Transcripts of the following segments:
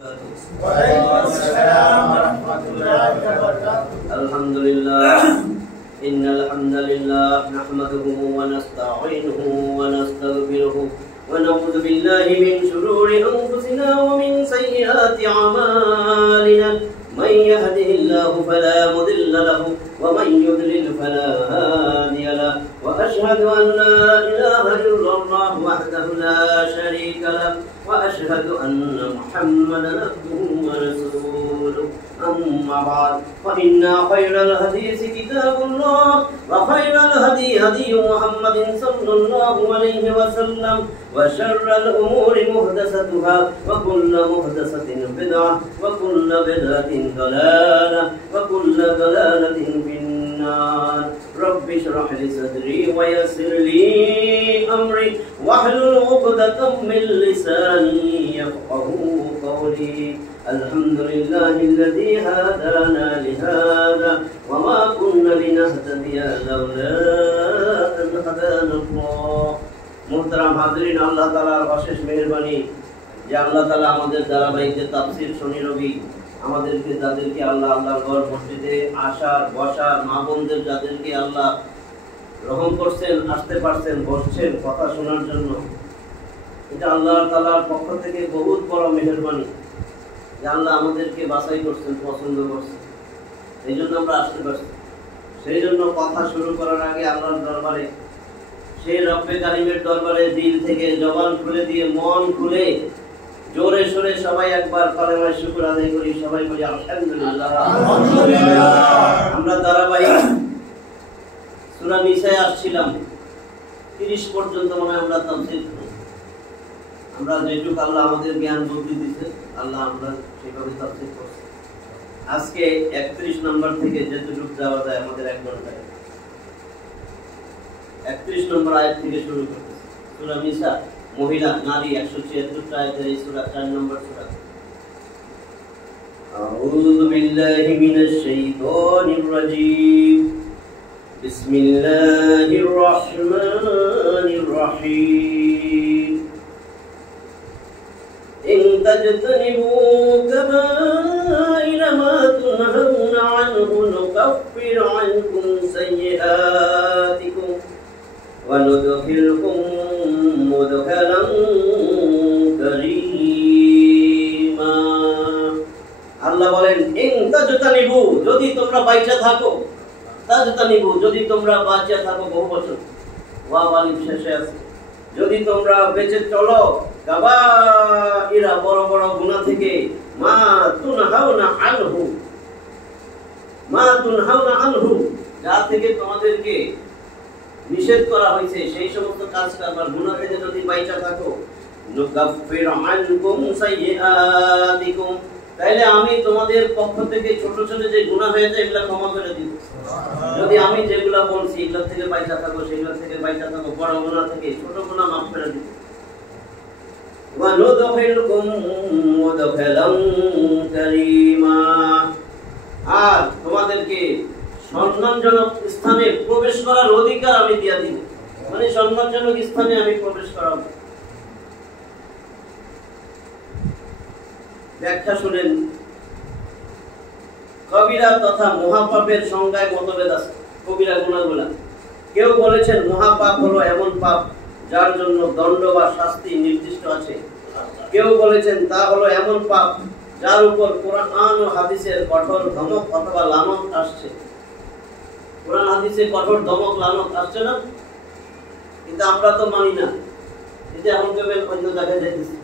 Alhamdulillah, innal hamdalillah nahmaduhu wa nasta'inuhu wa nastaghfiruhu wa na'udzu billahi min shururi anfusina wa min sayyiati a'malina. Man yahdihillahu fala mudilla lahu wa man yudlil fala hadiya lahu. Wa ashhadu an la ilaha illallah wahdahu la sharika lahu wa ashhadu anna Muhammadan abduhu wa rasuluhu. أما بعد فإن خير الحديث كتاب الله وخير الهدي هدي محمد صلى الله عليه وسلم وشر الأمور محدثاتها وكل محدثة بدعة وكل بدعة ضلالة وكل ضلالة في النار. رب اشرح لي صدري ويسر لي أمري واحلل عقدة من لساني يفقهوا قولي. الحمد لله الذي هدانا لهذا وما كنا لنهتدي لولا أن هدانا الله. মুহতারাম হাজরিন, আল্লাহ তাআলার অশেষ মেহেরবানি যে আল্লাহ তাআলা আমাদের ধারাবাহিক যে তাফসীর শনিরবি আমাদেরকে যাদেরকে আল্লাহ আল্লাহর ঘর মসজিদে আসার বসার মা বোনদের যাদেরকে আল্লাহ রহম করছেন, আসতে পারছেন, বসছেন কথা শোনার জন্য, এটা আল্লাহ তাআলার পক্ষ থেকে বহুত বড় মেহেরবানি যে আল্লাহ আমাদেরকে বাছাই করছেন, পছন্দ করছেন, এই জন্য আমরা আসতে পারছি। সেই জন্য কথা শুরু করার আগে আল্লাহর দরবারে, সেই রব্বে কারিমের দরবারে দিল থেকে জবান খুলে দিয়ে মন খুলে জোরে সোরে সবাই একবার কালেমায়ে শুকর আদায় করি। সবাই বলি আলহামদুলিল্লাহ। আমরা ধারাবাহিক সূরা নিসায় আসছিলাম, 30 পর্যন্ত মনে হয় আমরা তাফসীর, আমরা যেটুকু আল্লাহ আমাদের জ্ঞান বুদ্ধি দিয়েছে আল্লাহ আমরা সেভাবে তাফসীর করছি। আজকে 31 নম্বর থেকে যেটুকু যাওয়া যায় আমাদের 1 ঘন্টায় 31 নম্বর আয়াত থেকে শুরু করতেছি। সূরা নিসা, মহিলা নারী 176 আয়াতের এই সূরা 4 নম্বর সূরা। আউযু বিল্লাহি মিনাশ শাইতানির রাজীম। বিসমিল্লাহির রাহমানির রাহিম। إن تجتنبوا كبائر ما تنهون عنه نكفر عنكم سيئاتكم وندخلكم مدخلا كريما। আল্লাহ বলেন ইন তাজতানিবু, যদি তোমরা বাইচা থাকো, তাজতানিবু যদি তোমরা বাঁচা থাকো, বহু বছর ওয়া ওয়ালিদ শেষে আছে, যদি তোমরা বেঁচে চলো কাবাইরা বড় বড় গুনাহ থেকে, মা তুনহাউনা আনহু, মা তুনহাউনা আনহু যা থেকে তোমাদেরকে নিষেধ করা হয়েছে, সেই সমস্ত কাজ কারবার গুনাহ থেকে যদি বাইচা থাকো, নুকাফির আনকুম সাইয়্যাতিকুম, তাহলে আমি তোমাদের পক্ষ থেকে ছোট ছোট যে গুনাহ হয়েছে এগুলা ক্ষমা করে দিব। যদি আমি যেগুলা বলছি এগুলা থেকে বাইচা থাকো, সেগুলা থেকে বাইচা থাকো, বড় গুনাহ থেকে ছোট গুনাহ মাফ করে দিব। ওয়া নুদখিলকুম মুদখালান কারীমা, আর তোমাদেরকে সম্মানজনক স্থানে প্রবেশ করার অধিকার আমি দিয়ে দিব, মানে সম্মানজনক স্থানে আমি প্রবেশ করাবো। ব্যাখ্যা শুনেন। কবিরা তথা মহাপাপের সংজ্ঞায় মতভেদ আছে। কবিরা গুনাহগুলা, কেউ বলেছেন মহাপাপ হলো এমন পাপ যার জন্য দণ্ড বা শাস্তি নির্দিষ্ট আছে। কেউ বলেছেন তা হলো এমন পাপ যার উপর কোরআন ও হাদিসের কঠোর ধমক অথবা লানত আসছে। কোরআন হাদিসে কঠোর ধমক লানত আসছে না, কিন্তু আমরা তো মানি না। এই যে এখন কেবল অন্য জায়গায় যাইতেছি।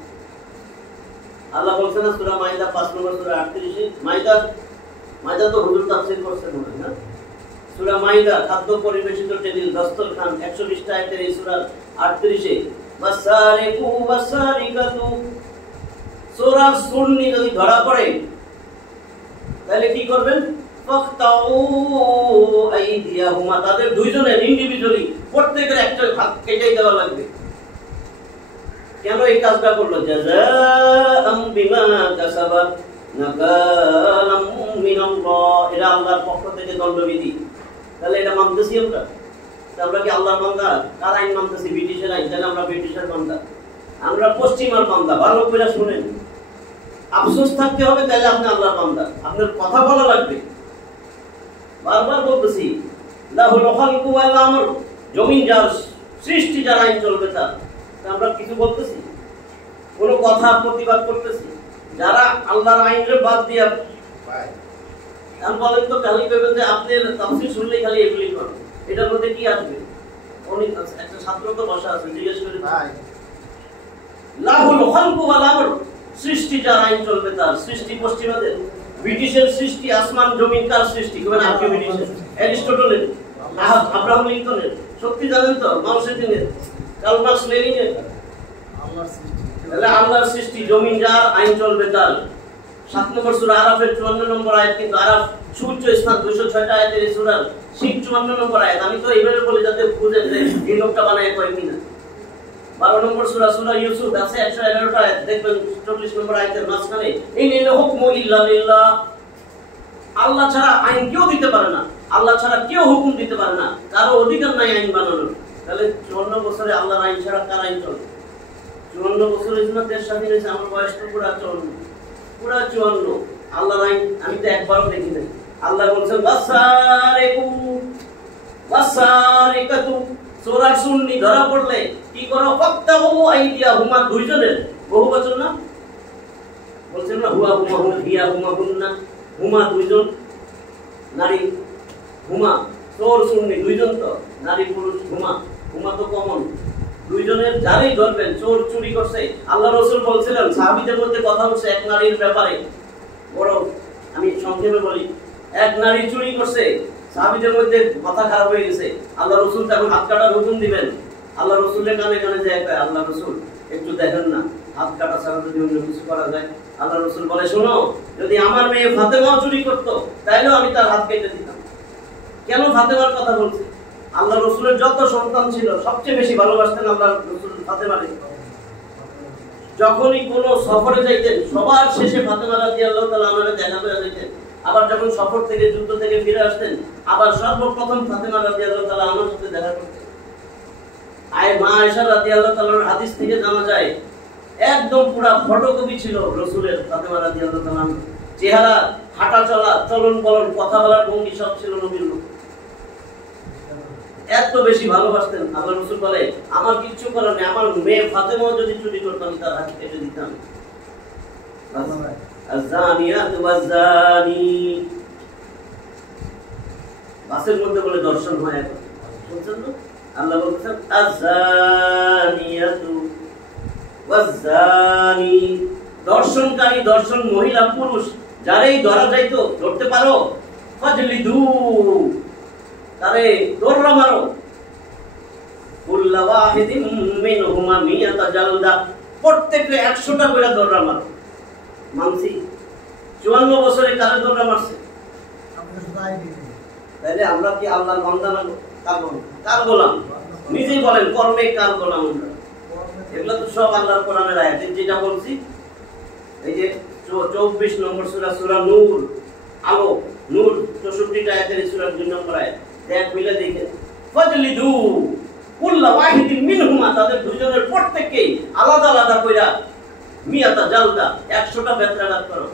আল্লাহ বলছেন না সূরা মাইদা 5 নম্বর সূরা 38, মাইদা তো হুজুর তাফসীর করছেন মনে হয় না। সূরা মাইদা খাদ্য পরিবেশিত টেবিল দস্তরখান 120 আয়াতের এই সূরা 38-এ ওয়াসারিকু ওয়াসারিকাতু, সূরা সুন্নি যদি ধরা পড়ে তাহলে কি করবেন? ফাকতাউ আইদিয়াহুমা, তাদের দুইজনের ইন্ডিভিজুয়ালি প্রত্যেকের একটা হাত কেটে দেওয়া লাগবে। কেন এই কাজটা করলো? জাযাআম বিমা কাসাবা নাকালাম মিনাল্লাহ, এটা আল্লাহর পক্ষ থেকে দণ্ডবিধি। তাহলে এটা মানতেছি আমরা? আমরা কি আল্লাহর বান্দা? কার আইন মানতেছি? ব্রিটিশের আইন। তাহলে আমরা ব্রিটিশের বান্দা, আমরা পশ্চিমার বান্দা। ভালো করে শুনেন, আফসোস থাকতে হবে, তাহলে আপনি আল্লাহর বান্দা, আপনার কথা বলা লাগবে। বারবার বলতেছি, লাহুল খালকু ওয়াল আমর, জমিন যার সৃষ্টি, যার আইন চলবে তার। আমরা কিছু বলতেছি, কোন কথা প্রতিবাদ করতেছি? যারা আল্লাহর আইনের বাদ দিয়ে বলেন তো, খালি ভেবেন যে আপনার তাফসীর শুনলেই খালি এগুলি করেন, এটার মধ্যে কি আসবে? একটা ছাত্র তো বসা আছে, জিজ্ঞেস করে লাহুল খালকু ওয়াল আমর, সৃষ্টি যার আইন চলবে তার। সৃষ্টি পশ্চিমাদের, ব্রিটিশের সৃষ্টি, আসমান জমিন কার সৃষ্টি? কেবল আর্কিমিডিসের, অ্যারিস্টটলের, আব্রাহাম লিঙ্কনের, সত্যি জানেন তো, মাও সেদিনের, কার্ল মার্কস লেনিনের, আল্লাহর সৃষ্টি। তাহলে আল্লাহর সৃষ্টি, জমিন যার, আইন চলবে তার। 7 নম্বর সূরা আরাফের 54 নম্বর আয়াত, কিন্তু আরাফ সুউচ্চ স্থান, 206টা আয়াতের এই সূরার ঠিক 54 নম্বর আয়াত। আমি তো এইভাবে বলি যাতে বুঝেন যে এই লোকটা বানায় কয় কিনা। 12 নম্বর সূরা, সূরা ইউসুফ আছে 111টা আয়াত, দেখবেন 40 নম্বর আয়াতের মাঝখানে ইনিল হুকমু ইল্লা লিল্লাহ, আল্লাহ ছাড়া আইন কেউ দিতে পারে না, আল্লাহ ছাড়া কেউ হুকুম দিতে পারে না, কারো অধিকার নাই আইন বানানোর। তাহলে 54 বছরে আল্লাহর আইন ছাড়া কার আইন চলে? 54 বছরের জন্য দেশ স্বাধীন হয়েছে, আমার বয়স তো পুরা 54। আল্লাহর আইন আমি তো একবারও দেখি নাই। আল্লাহ বলছেন ওয়াসারিকাতু, চোর আর সুন্নি ধরা পড়লে কি করো? ফাক্তাহু আইদিয়াহুমা, দুইজনের বহুবচন না, বলছেন না হুয়া হুমা হুম, হিয়া হুমা হুন্না, হুমা দুইজন নারী, হুমা চোর সুন্নি দুইজন, তো নারী পুরুষ, হুমা হুমা তো কমন, দুইজনের যারাই ধরবেন চোর চুরি করছে। আল্লাহ রাসূল বলছিলেন, সাহাবীদের মধ্যে কথা হচ্ছে এক নারীর ব্যাপারে, বড় আমি সংক্ষেপে বলি, এক নারী চুরি করছে, সাহাবীদের মধ্যে মাথা খারাপ হয়ে গেছে। আল্লাহ রাসূল তখন হাত কাটার হুকুম দিবেন। আল্লাহ রাসূলের কানে কানে যায়, আল্লাহ রাসূল একটু দেখেন না, হাত কাটা ছাড়া যদি অন্য কিছু করা যায়। আল্লাহ রাসূল বলে, শোনো, যদি আমার মেয়ে ফাতেমাও চুরি করতো তাইলেও আমি তার হাত কেটে দিতাম। কেন ফাতেমার কথা বলছি? আল্লাহ রাসূলের যত সন্তান ছিল সবচেয়ে বেশি ভালোবাসতেন আল্লাহ রাসূল ফাতেমাকে। যখনই কোনো সফরে যাইতেন সবার শেষে ফাতেমা রাদিয়াল্লাহু তাআলা আনহাকে দেখা করে যেতেন। আবার যখন সফর থেকে, যুদ্ধ থেকে ফিরে আসতেন, আবার সর্বপ্রথম ফাতেমা রাদিয়াল্লাহু তাআলা আনহার সাথে দেখা করতেন। মা আয়েশা রাদিয়াল্লাহু তাআলার হাদিস থেকে জানা যায়, একদম পুরা ফটোকপি ছিল রাসূলের ফাতেমা রাদিয়াল্লাহু তাআলা, চেহারা, হাঁটা চলা, চলন বলন, কথা বলার ভঙ্গি সব ছিল নবীর মতো। এত বেশি ভালোবাসতেন। আল্লাহ রাসূল বলে, আমার কিচ্ছু করার নেই, আমার মেয়ে ফাতেমাও যদি চুরি করতাম তার হাত কেটে দিতাম। আয-যানিয়াতু ওয়াজ-যানি, বাসের মধ্যে বলে দর্শন হয় এখন, শুনছেন তো? আল্লাহ বলছেন আয-যানিয়াতু ওয়াজ-যানি, দর্শনকারী, দর্শন মহিলা পুরুষ যারাই ধরা যাইতো, ধরতে পারো, ফাজলিদু, তারে দৌড়া মারো, কুল্লা ওয়াহিদিন মিনহুমা মিয়াতা জালদা, প্রত্যেককে 100টা করে দৌড়া মারো। মানসি 54 বছরে কারে দৌড়া মারছে? তাহলে আমরা কি আল্লাহর বান্দা না কার গোলাম? নিজেই বলেন, কর্মে কার গোলাম আমরা? এগুলো তো সব আল্লাহর কোরআনের আয়াত। যেটা বলছি, এই যে 24 নম্বর সূরা, সূরা নূর, আলো, নূর 64টা আয়াতের সূরার 2 নম্বর আয়াত, দেখ মিলে দেখেন, ফাজলিদু কুল্লা ওয়াহিদিন মিনহুমা, তাদের দুইজনের প্রত্যেককেই আলাদা আলাদা কইরা মিয়াতা জালদা, 100টা বেত্রাঘাত করো,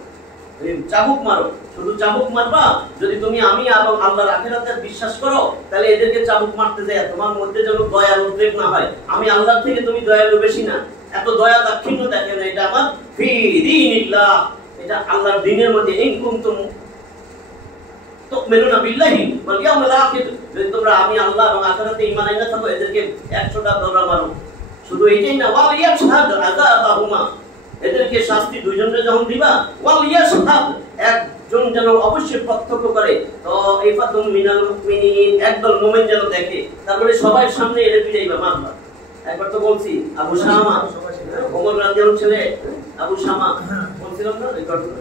চাবুক মারো। শুধু চাবুক মারবা যদি তুমি আমি এবং আল্লাহর আখিরাতে বিশ্বাস করো, তাহলে এদেরকে চাবুক মারতে যায় তোমার মধ্যে যেন দয়ার উদ্রেক না হয়। আমি আল্লাহর থেকে তুমি দয়ালু বেশি না, এত দয়া দাক্ষিণ্য দেখে না, এটা আমার ফি দীনিল্লাহ, এটা আল্লাহর দ্বীনের মধ্যে। ইন কুনতুম তুমিনুনা বিল্লাহি ওয়াল ইয়াউমিল আখির, যদি তোমরা আমি আল্লাহ এবং আখিরাতে ঈমান আনতে থাকো, এদেরকে 100টা দৌড়া মারো। শুধু এইটাই না, ওয়াল ইয়াশহাদ আযাবাহুমা, এদেরকে শাস্তি দুইজনের যখন দিবা, ওয়াল ইয়াশহাদ, একজন যেন অবশ্যই প্রত্যক্ষ করে, তো ইফাতুম মিনাল মুমিনিন, একদল মুমিন যেন দেখে, তারপরে সবার সামনে এদের পিটাইবা, মারবা। একবার তো বলছি, আবু শামা, ওমর রাদিয়াল্লাহু ছেলে আবু শামা, বলছিলাম না এই ঘটনা,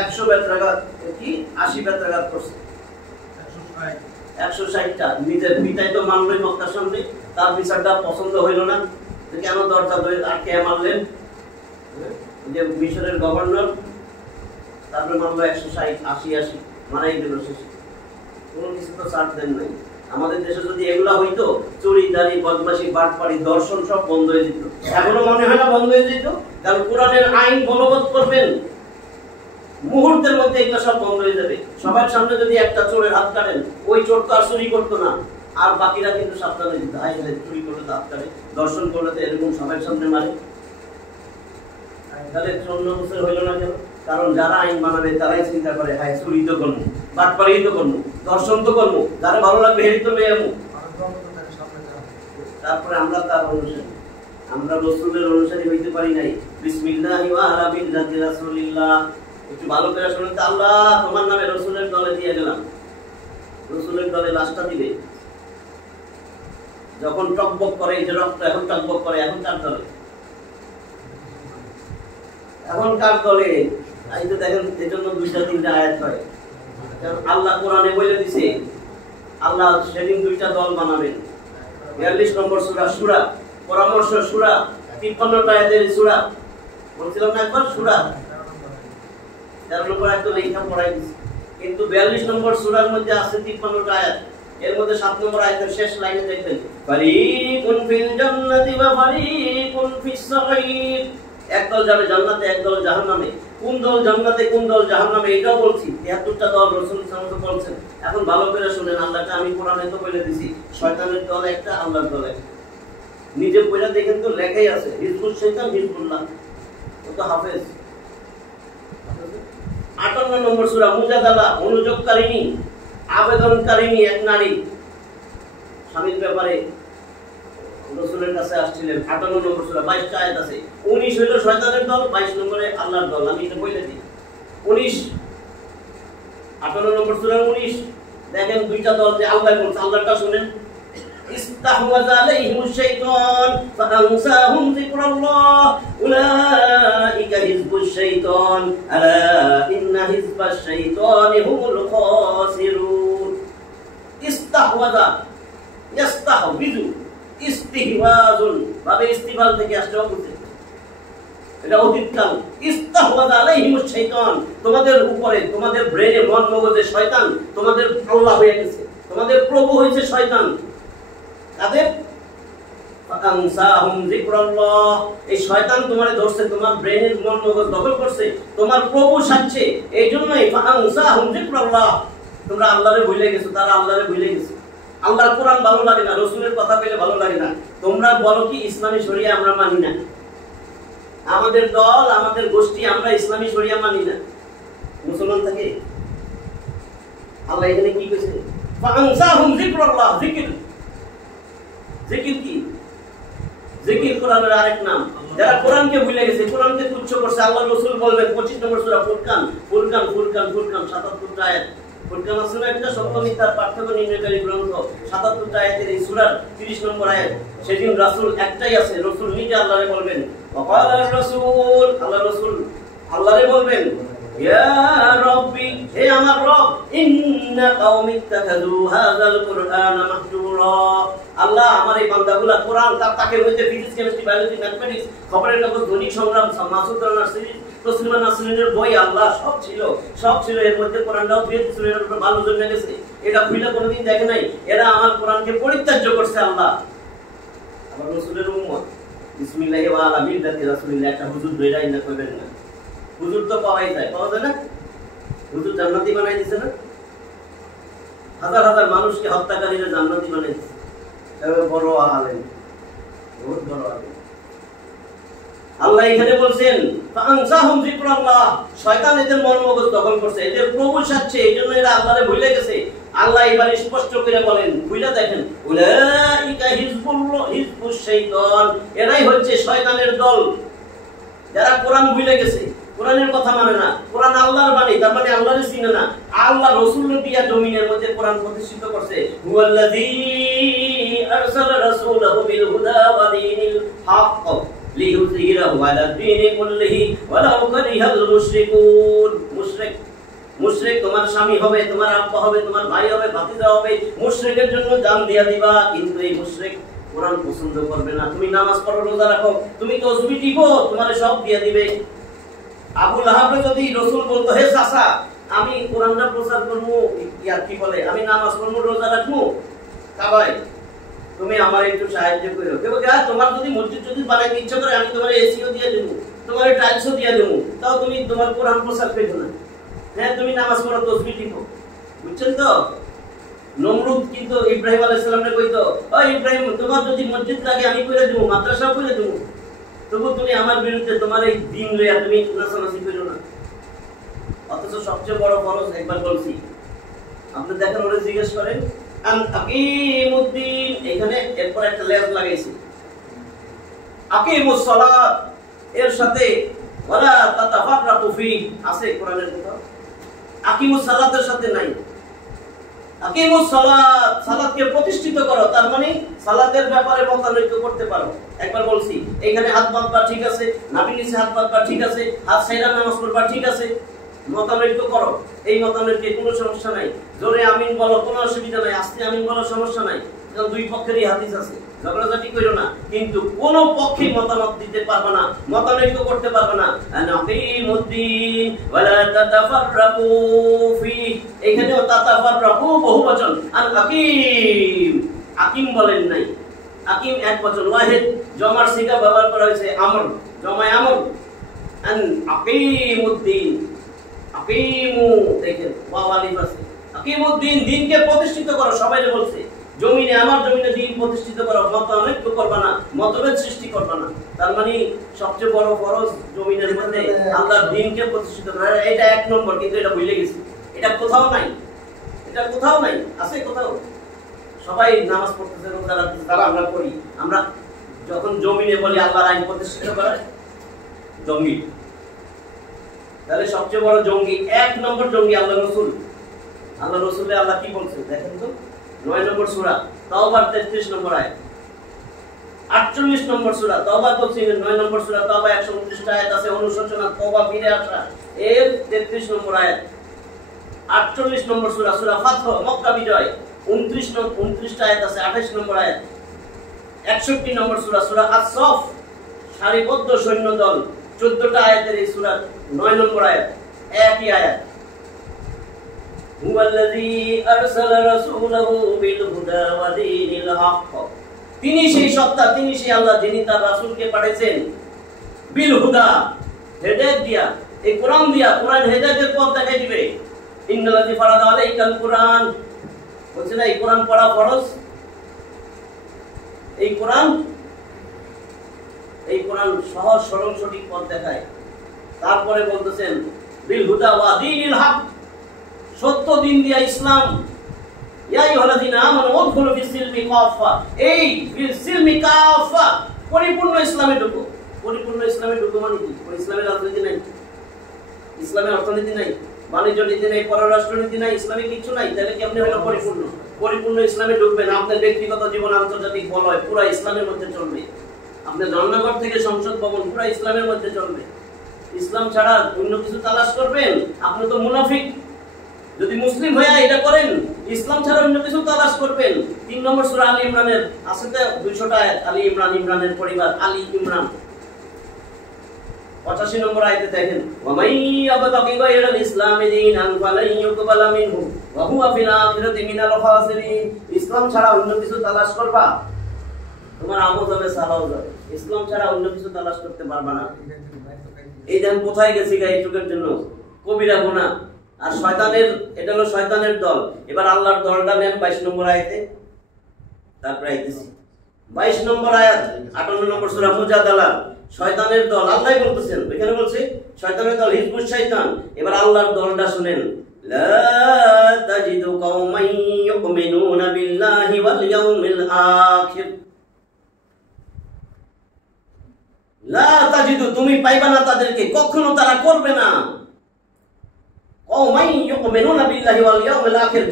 100 বেত্রাঘাত, কি 80 বেত্রাঘাত করছে, 160টা নিজের পিতাই তো মানলই মক্কার সামনে, তার বিচারটা পছন্দ হইল না, কেন দরজা ধরে আটকে মারলেন, যে মিশরের গভর্নর, তারপরে মানলো 160, 80 মারাই গেল শেষে, কোনো কিছু তো ছাড় দেন নাই। আমাদের দেশে যদি এগুলা হইতো, চুরি দাঁড়ি বদমাশি বাটপাড়ি দর্শন সব বন্ধ হয়ে যেত। এখনো মনে হয় না বন্ধ হয়ে যেত? কারণ কোরআনের আইন বলবৎ করবেন, মুহূর্তের মধ্যে এগুলো সব বন্ধ হয়ে যাবে। সবার সামনে যদি একটা চোরের হাত কাটেন, ওই চোর তো আর চুরি করতো না, আর বাকিরা কিন্তু সাবধানে দিত, হাই চুরি করলে তো হাত কাটে, দর্শন করলে তো এরকম সবার সামনে মারে। তাহলে 14 বছর হইল না কেন? কারণ যারা আইন বানাবে তারাই চিন্তা করে, হাই চুরি তো করবো, বাটপাড়ি তো করবো, দর্শন তো করবো, যারা ভালো লাগবে হেরি তো মেয়ে। তারপরে আমরা তার অনুসারী, আমরা রাসূলের অনুসারী হইতে পারি নাই। বিসমিল্লাহি ওয়া আলা মিল্লাতি রাসূলিল্লাহ। একটু ভালো করে শুনুন তো, আল্লাহ তোমার নামে রাসূলের দলে দিয়ে গেলাম। রাসূলের দলে লাশটা দিবে যখন টকবক করে, এই যে রক্ত এখন টকবক করে, এখন কার দলে? এখন কার দলে? এই তো দেখেন, এজন্য 2-3টা আয়াত হয়। কারণ আল্লাহ কোরআনে বলে দিয়েছে, আল্লাহ সেদিন 2টা দল বানাবেন। 42 নম্বর সূরা সূরা পরামর্শ সূরা 53টা আয়াতের সূরা বলছিলাম না একবার, সূরা 13 নম্বর আয়াত তো লেখা পড়াই দিয়েছে, কিন্তু 42 নম্বর সূরার মধ্যে আছে 53টা আয়াত। এর মধ্যে 7 নম্বর আয়াতের শেষ লাইনে দেখবেন, ফারিকুন ফিল জান্নাতি ওয়া ফারিকুন ফিস সাঈর। একদল যাবে জান্নাতে, একদল জাহান্নামে। কোন দল জান্নাতে, কোন দল জাহান্নামে এটাও বলছি। 73টা দল রাসূল সাল্লাল্লাহু আলাইহি ওয়াসাল্লাম বলছেন। এখন ভালো করে শুনেন, আল্লাহকে আমি কোরআনে তো বলে দিছি, শয়তানের দল একটা, আল্লাহর দল একটা। নিজে পড়া দেখেন তো, লেখাই আছে হিজবুল শয়তান হিজবুল্লাহ, ও তো হাফেজ। 58 নম্বর সূরা মুজাদালা, অনুযোগকারিনী, আবেদনকারিনী এক নারী স্বামীর ব্যাপারে রাসূলের কাছে আসছিলেন। 58 নম্বর সূরা 22টা আয়াত আছে। 19 হলো শয়তানের দল, 22 নম্বরে আল্লাহর দল। আমি এটা বলে দিই, 19 58 নম্বর সূরা 19 দেখেন 2টা দল যে আল্লাহ বলছে, আল্লাহটা শুনেন। ইস্তাহওয়াযা আলাইহিমুশ শাইতান ফাআনসাহুম যিকরাল্লাহ উলাইকা হিজবুশ শাইতান আলা ইন্না হিজবাশ শাইতানি হুমুল খাসিরুন। ইস্তাহওয়াযা, ইস্তাহবিজু, ইস্তিহওয়াজুন ভাবে ইস্তিফাল থেকে আসছে, অবশ্যই এটা অতীতকাল। ইস্তাহওয়াযা আলাইহিমুশ শাইতান, তোমাদের উপরে, তোমাদের ব্রেনে, মন মগজে শয়তান তোমাদের আল্লাহ হয়ে গেছে, তোমাদের প্রভু হয়েছে শয়তান। কাদের? ফাআনসাহুম যিকরাল্লাহ, এই শয়তান তোমারে ধরছে, তোমার ব্রেনের মন মগজ দখল করছে, তোমার প্রভু সাজছে। এইজন্যই ফাআনসাহুম যিকরাল্লাহ, তোমরা আল্লাহরে ভুলে গেছো, তারা আল্লাহরে ভুলে গেছে। আল্লাহর কোরআন ভালো লাগে না, রাসূলের কথা পেলে ভালো লাগে না। তোমরা বলো কি ইসলামী শরিয়া আমরা মানি না, আমাদের দল, আমাদের গোষ্ঠী, আমরা ইসলামী শরিয়া মানি না, মুসলমান থাকে। আল্লাহ এখানে কি কইছে? ফাআনসাহুম যিকরাল্লাহ, জিকির। জিকির কি? জিকির কোরআনের আরেক নাম। যারা কোরআনকে ভুলে গেছে, কোরআনকে তুচ্ছ করছে, আল্লাহ রাসূল বলবেন 25 নম্বর সূরা ফুরকান, ফুরকান ফুরকান ফুরকান 77টা আয়াত। ফুরকান আসলে একটা সত্য মিথ্যার পার্থক্য নির্ণয়কারী গ্রন্থ। 77টা আয়াতের এই সূরার 30 নম্বর আয়াত। সেদিন রাসূল একটাই আছে, রাসূল নিজে আল্লাহরে বলবেন, ওয়াকালার রাসূল, আল্লাহ রাসূল আল্লাহরে বলবেন, ইয়া রাব্বি, হে আমার রব, ইন্না কওমি ইত্তাখাযু হাযাল কুরআনা মাহজুরা। আল্লাহ, আমার এই বান্দাগুলা কোরআন তাকে মধ্যে ফিজিক্স, কেমিস্ট্রি, বায়োলজি, ম্যাথমেটিক্স, খবরের কাগজ, দৈনিক সংগ্রাম, মাসুদ নাসির, তসলিমা নাসরিনের বই, আল্লাহ সব ছিল, সব ছিল। এর মধ্যে কোরআনটাও দিয়ে দিয়েছিল, এর উপর ভালো জন্য গেছে। এটা খুইলা কোনোদিন দেখে নাই। এরা আমার কোরআনকে পরিত্যাজ্য করছে। আল্লাহ আমার রাসূলের উম্মত, বিসমিল্লাহি ওয়া আলা মিল্লাতি রাসূলিল্লাহ, একটা হুজুর ধইরাই না কইবেন না। হুজুর তো পাওয়াই যায়, পাওয়া যায় না? হুজুর জান্নাতি বানাই দিছে না? হাজার হাজার মানুষকে হত্যাকারীরা জান্নাতি বানাই দিছে। বড় আলেম, বহুত বড় আলেম। আল্লাহ এখানে বলছেন ফাআনসাহুম যিকরাল্লাহ, শয়তান এদের মন মগজ দখল করছে, এদের প্রভু সাজছে, এইজন্য এরা আল্লাহরে ভুলে গেছে। আল্লাহ এবার স্পষ্ট করে বলেন, ভুলে দেখেন, উলাইকা হিজবুল্লাহ হিজবুশ শাইতান, এরাই হচ্ছে শয়তানের দল। যারা কোরআন ভুলে গেছে, কোরআনের কথা মানে না, কোরআন আল্লাহর বাণী, তার মানে আল্লাহরে চিনে না। আল্লাহ রাসূল দিয়া জমিনের মধ্যে কোরআন প্রতিষ্ঠিত করছে। হুয়াল্লাযী আরসালা রাসূলাহু বিল হুদা ওয়া দীনিল হক লিইয়ুযহিরাহু আলা দীনি কুল্লিহি ওয়ালাউ কারিহাল মুশরিকুন। মুশরিক তোমার স্বামী হবে, তোমার আব্বা হবে, তোমার ভাই হবে, ভাতিজা হবে, মুশরিকের জন্য জান দিয়া দিবা। কিন্তু এই মুশরিক কোরআন পছন্দ করবে না। তুমি নামাজ পড়ো, রোজা রাখো, তুমি তাসবিহ টিপো, তোমারে সব দিয়া দিবে। আবু লাহাব যদি রাসূল বলতো, হে চাচা, আমি কোরআনটা প্রচার করব, ইয়ার কি বলে, আমি নামাজ পড়ব, রোজা রাখব, কাবায়, তুমি আমার একটু সাহায্য করো। কেউ তোমার যদি মসজিদ যদি বানাইতে ইচ্ছা করে, আমি তোমার এসিও দিয়ে দেব, তোমার টাইলসও দিয়ে দেবো, তাও তুমি তোমার কোরআন প্রচার করবে না। হ্যাঁ, তুমি নামাজ পড়ো, তসবিহ টিপো, বুঝছেন তো? নমরুদ কিন্তু ইব্রাহিম আলাইহিস সালামকে কইতো, ও ইব্রাহিম, তোমার যদি মসজিদ লাগে আমি কইরা দেব, মাদ্রাসা কইরা দেব, তবু তুমি আমার বিরুদ্ধে তোমার এই দিন লইয়া তুমি নাচানাচি করো না। অথচ সবচেয়ে বড় ফরজ একবার বলছি, আপনি দেখেন ওরে জিজ্ঞেস করেন আন আকিমুদ্দিন, এখানে এরপর একটা লেজ লাগাইছি, আকিমুস সালাত এর সাথে ওয়ালা তাতাফাররাকু ফি আছে কোরআনের কথা, আকিমুস সালাতের সাথে নাই। আকিমুস সালাত, সালাতকে প্রতিষ্ঠিত করো, তার মানে সালাতের ব্যাপারে মতানৈক্য করতে পারো। একবার বলছি, এখানে হাত বাঁধবা ঠিক আছে, নাভির নিচে হাত বাঁধবা ঠিক আছে, হাত সাইরা নামাজ পড়বা ঠিক আছে, মতানৈক্য করো, এই মতানৈক্যে কোনো সমস্যা নাই। জোরে আমিন বলো, কোনো অসুবিধা নাই, আস্তে আমিন বলো, সমস্যা নাই, কারণ দুই পক্ষেরই হাদিস আছে, ঝগড়াঝাটি করো না। কিন্তু কোন পক্ষে মতামত দিতে পারবে না, মতানৈক্য করতে পারবে না। আনাকিমুদ্দিন ওয়ালা তাতাফাররাকু ফি, এখানেও তাতাফাররাকু বহুবচন, আন আকিম, আকিম বলেন নাই, আকিম একবচন, ওয়াহিদ জমার সিগা ব্যবহার করা হয়েছে, আমর জমায় আমর। আন আকিমুদ্দিন, আকিমু দেখেন ওয়াও আলিফ আছে, আকিমুদ্দিন, দিনকে প্রতিষ্ঠিত করো, সবাই বলছে জমিনে, আমার জমিনে দিন প্রতিষ্ঠিত করো, মতানৈক্য করবে না, মতভেদ সৃষ্টি করবে না। তার মানে সবচেয়ে বড় ফরজ জমিনের মধ্যে আল্লাহর দ্বীনকে প্রতিষ্ঠিত করা, এটা এক নম্বর। কিন্তু এটা ভুলে গেছি, এটা কোথাও নাই, এটা কোথাও নাই, আছে কোথাও? সবাই নামাজ পড়তেছে, রোজা রাখতেছে, তারা আমরা করি, আমরা যখন জমিনে বলি আল্লাহর আইন প্রতিষ্ঠিত করা, জঙ্গি। তাহলে সবচেয়ে বড় জঙ্গি, এক নম্বর জঙ্গি আল্লাহ রাসূল। আল্লাহ রাসূলে আল্লাহ কি বলছে দেখেন তো, 9 নম্বর সূরা তাওবার 33 নম্বর আয়াত, 48 নম্বর সূরা তাওবা বলছে, 9 নম্বর সূরা তাওবা 129 টা আয়াত আছে, অনুশোচনা, তওবা, ফিরে আসা, এর 33 নম্বর আয়াত। 48 নম্বর সূরা সূরা ফাতহ, মক্কা বিজয়, 29 টা আয়াত আছে, 28 নম্বর আয়াত। 61 নম্বর সূরা সূরা আস-সফ, সারিবদ্ধ সৈন্য দল, 14 টা আয়াতের এই সূরা 9 নম্বর আয়াত, একই আয়াত। হুয়াল্লাযী আরসালা রাসূলাহু বিল হুদা ওয়া দীনিল হক, তিনি সেই সত্তা, তিনি সেই আল্লাহ, যিনি তার রাসূলকে পাঠিয়েছেন বিল হুদা, হেদায়েত দিয়া, এই কোরআন দিয়া, কোরআন হেদায়েতের পথ দেখাই দিবে। ইন্নাল্লাযী ফারাদা আলাইকাল কুরআন, বলছে না এই কোরআন পড়া ফরজ, এই কোরআন সহজ সরল সঠিক পথ দেখায়। তারপরে বলতেছেন বিল হুদা ওয়া দীনিল হক, সত্য দিন দিয়া, ইসলাম। ইয়া আইয়ুহাল্লাযীনা আমানু উদখুলু ফিস-সিলমি কাফা, এই ফিস-সিলমি কাফা, পরিপূর্ণ ইসলামে ঢুকো। পরিপূর্ণ ইসলামে ঢুকো মানে কি? ইসলামের রাজনীতি নাই, ইসলামের অর্থনীতি নাই, বাণিজ্য নীতি নাই, পররাষ্ট্র নীতি নাই, ইসলামে কিছু নাই, তাহলে কি আপনি হলো পরিপূর্ণ? পরিপূর্ণ ইসলামে ঢুকবেন, আপনার ব্যক্তিগত জীবন, আন্তর্জাতিক বলয় পুরো ইসলামের মধ্যে চলবে, আপনার জননগর থেকে সংসদ ভবন পুরো ইসলামের মধ্যে চলবে। ইসলাম ছাড়া অন্য কিছু তালাশ করবেন, আপনি তো মুনাফিক। যদি মুসলিম হয়ে এটা করেন, ইসলাম ছাড়া অন্য কিছু তালাশ করবেন। 3 নম্বর সূরা আলী ইমরানের আছে তো 200 টা আয়াত, আলী ইমরান, ইমরানের পরিবার, আলী ইমরান। 85 নম্বর আয়াতে দেখেন, ওয়া মাই ইয়াবতাগি গায়রাল ইসলামি দীনান ফালান ইউকবালা মিনহু ওয়া হুয়া ফিল আখিরাতি মিনাল খাসিরিন। ইসলাম ছাড়া অন্য কিছু তালাশ করবা, তোমার আমল যাবে, সালাও যাবে। ইসলাম ছাড়া অন্য কিছু তালাশ করতে পারবা না। এই দেন কোথায় গেছি গা এইটুকুর জন্য, কবিরা গুনাহ। আর শয়তানের, এটা হলো শয়তানের দল। এবার আল্লাহর দলটা নেন 22 নম্বর আয়াতে, তারপরে আইতেছি 22 নম্বর আয়াত, 58 নম্বর সূরা মুজাদালা। শয়তানের দল আল্লাহই বলতেছেন, এখানে বলছে শয়তানের দল, হিজবুশ শয়তান। এবার আল্লাহর দলটা শুনেন, লা তাজিদু কওমান ইউমিনুনা বিল্লাহি ওয়াল ইয়াউমিল আখির, লা তাজিদু, তুমি পাইবা না তাদেরকে, কখনো তারা করবে না,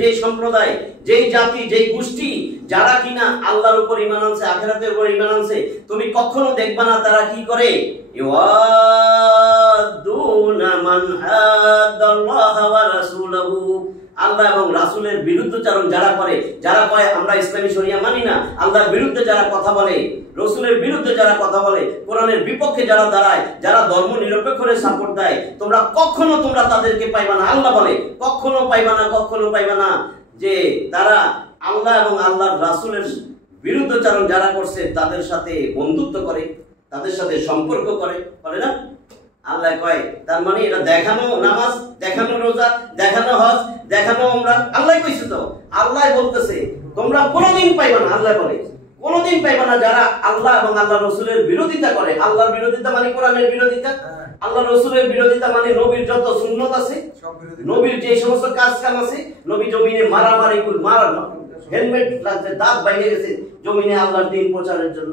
যে সম্প্রদায়, যেই জাতি, যেই গোষ্ঠী, যারা কিনা আল্লাহর উপর ঈমান আনছে, আখিরাতের উপর ঈমান আনছে, তুমি কখনো দেখবা না তারা কি করে, ইওয়াদুনা মান হাদাল্লাহ ওয়া রাসূলহু, আল্লাহ এবং রাসূলের বিরুদ্ধচারণ যারা করে, যারা কয় আমরা ইসলামী শরিয়া মানি না, আল্লাহর বিরুদ্ধে যারা কথা বলে, রাসূলের বিরুদ্ধে যারা কথা বলে, কোরআনের বিপক্ষে যারা দাঁড়ায়, যারা ধর্ম নিরপেক্ষরে সাপোর্ট দেয়, তোমরা কখনো তোমরা তাদেরকে পাইবা না। আল্লাহ বলে কখনো পাইবা না, কখনো পাইবা না, যে তারা আল্লাহ এবং আল্লাহর রাসূলের বিরুদ্ধচারণ যারা করছে তাদের সাথে বন্ধুত্ব করে, তাদের সাথে সম্পর্ক করে, না? আল্লাহ কয় তার মানে এটা দেখানো নামাজ, দেখানো রোজা, দেখানো হজ, দেখানো উমরা। আল্লাহ কইছে তো, আল্লাহ বলতেছে তোমরা কোনোদিন পাইবা না। আল্লাহ বলে কোনোদিন পাইবা না যারা আল্লাহ এবং আল্লাহ রসুলের বিরোধিতা করে। আল্লাহর বিরোধিতা মানে কোরআনের বিরোধিতা, আল্লাহ রসুলের বিরোধিতা মানে নবীর যত সুন্নত আছে, নবীর যে সমস্ত কাজ কাম আছে, নবী জমিনে মারামারি হেলমেট লাগছে, দাঁত বাইরে গেছে জমিনে আল্লাহর দ্বীন প্রচারের জন্য।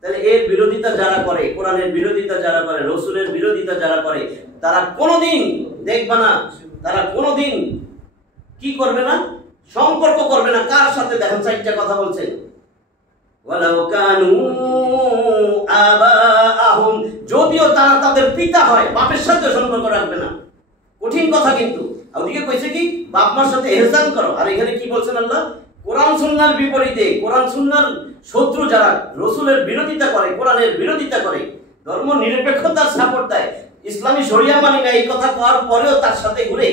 তাহলে এর বিরোধিতা যারা করে, কোরআনের বিরোধিতা যারা করে, রসুলের বিরোধিতা যারা করে, তারা কোনোদিন দেখবা না, তারা কোনোদিন কি করবে না, সম্পর্ক করবে না। কার সাথে? দেখেন চারটা কথা বলছেন, ওয়ালাউ কানু আবাআহুম, যদিও তারা তাদের পিতা হয়, বাপের সাথে সম্পর্ক রাখবে না। কঠিন কথা কিন্তু। ওদিকে কইছে কি বাপ মার সাথে ইহসান করো, আর এখানে কি বলছেন আল্লাহ? কোরআন সুন্নাহর বিপরীতে, কোরআন সুন্নাহর শত্রু যারা রসুলের বিরোধিতা করে, কোরআনের বিরোধিতা করে, ধর্ম নিরপেক্ষতার সাপোর্ট দেয়, ইসলামী শরিয়া মানি না এই কথা করার পরেও তার সাথে ঘুরে,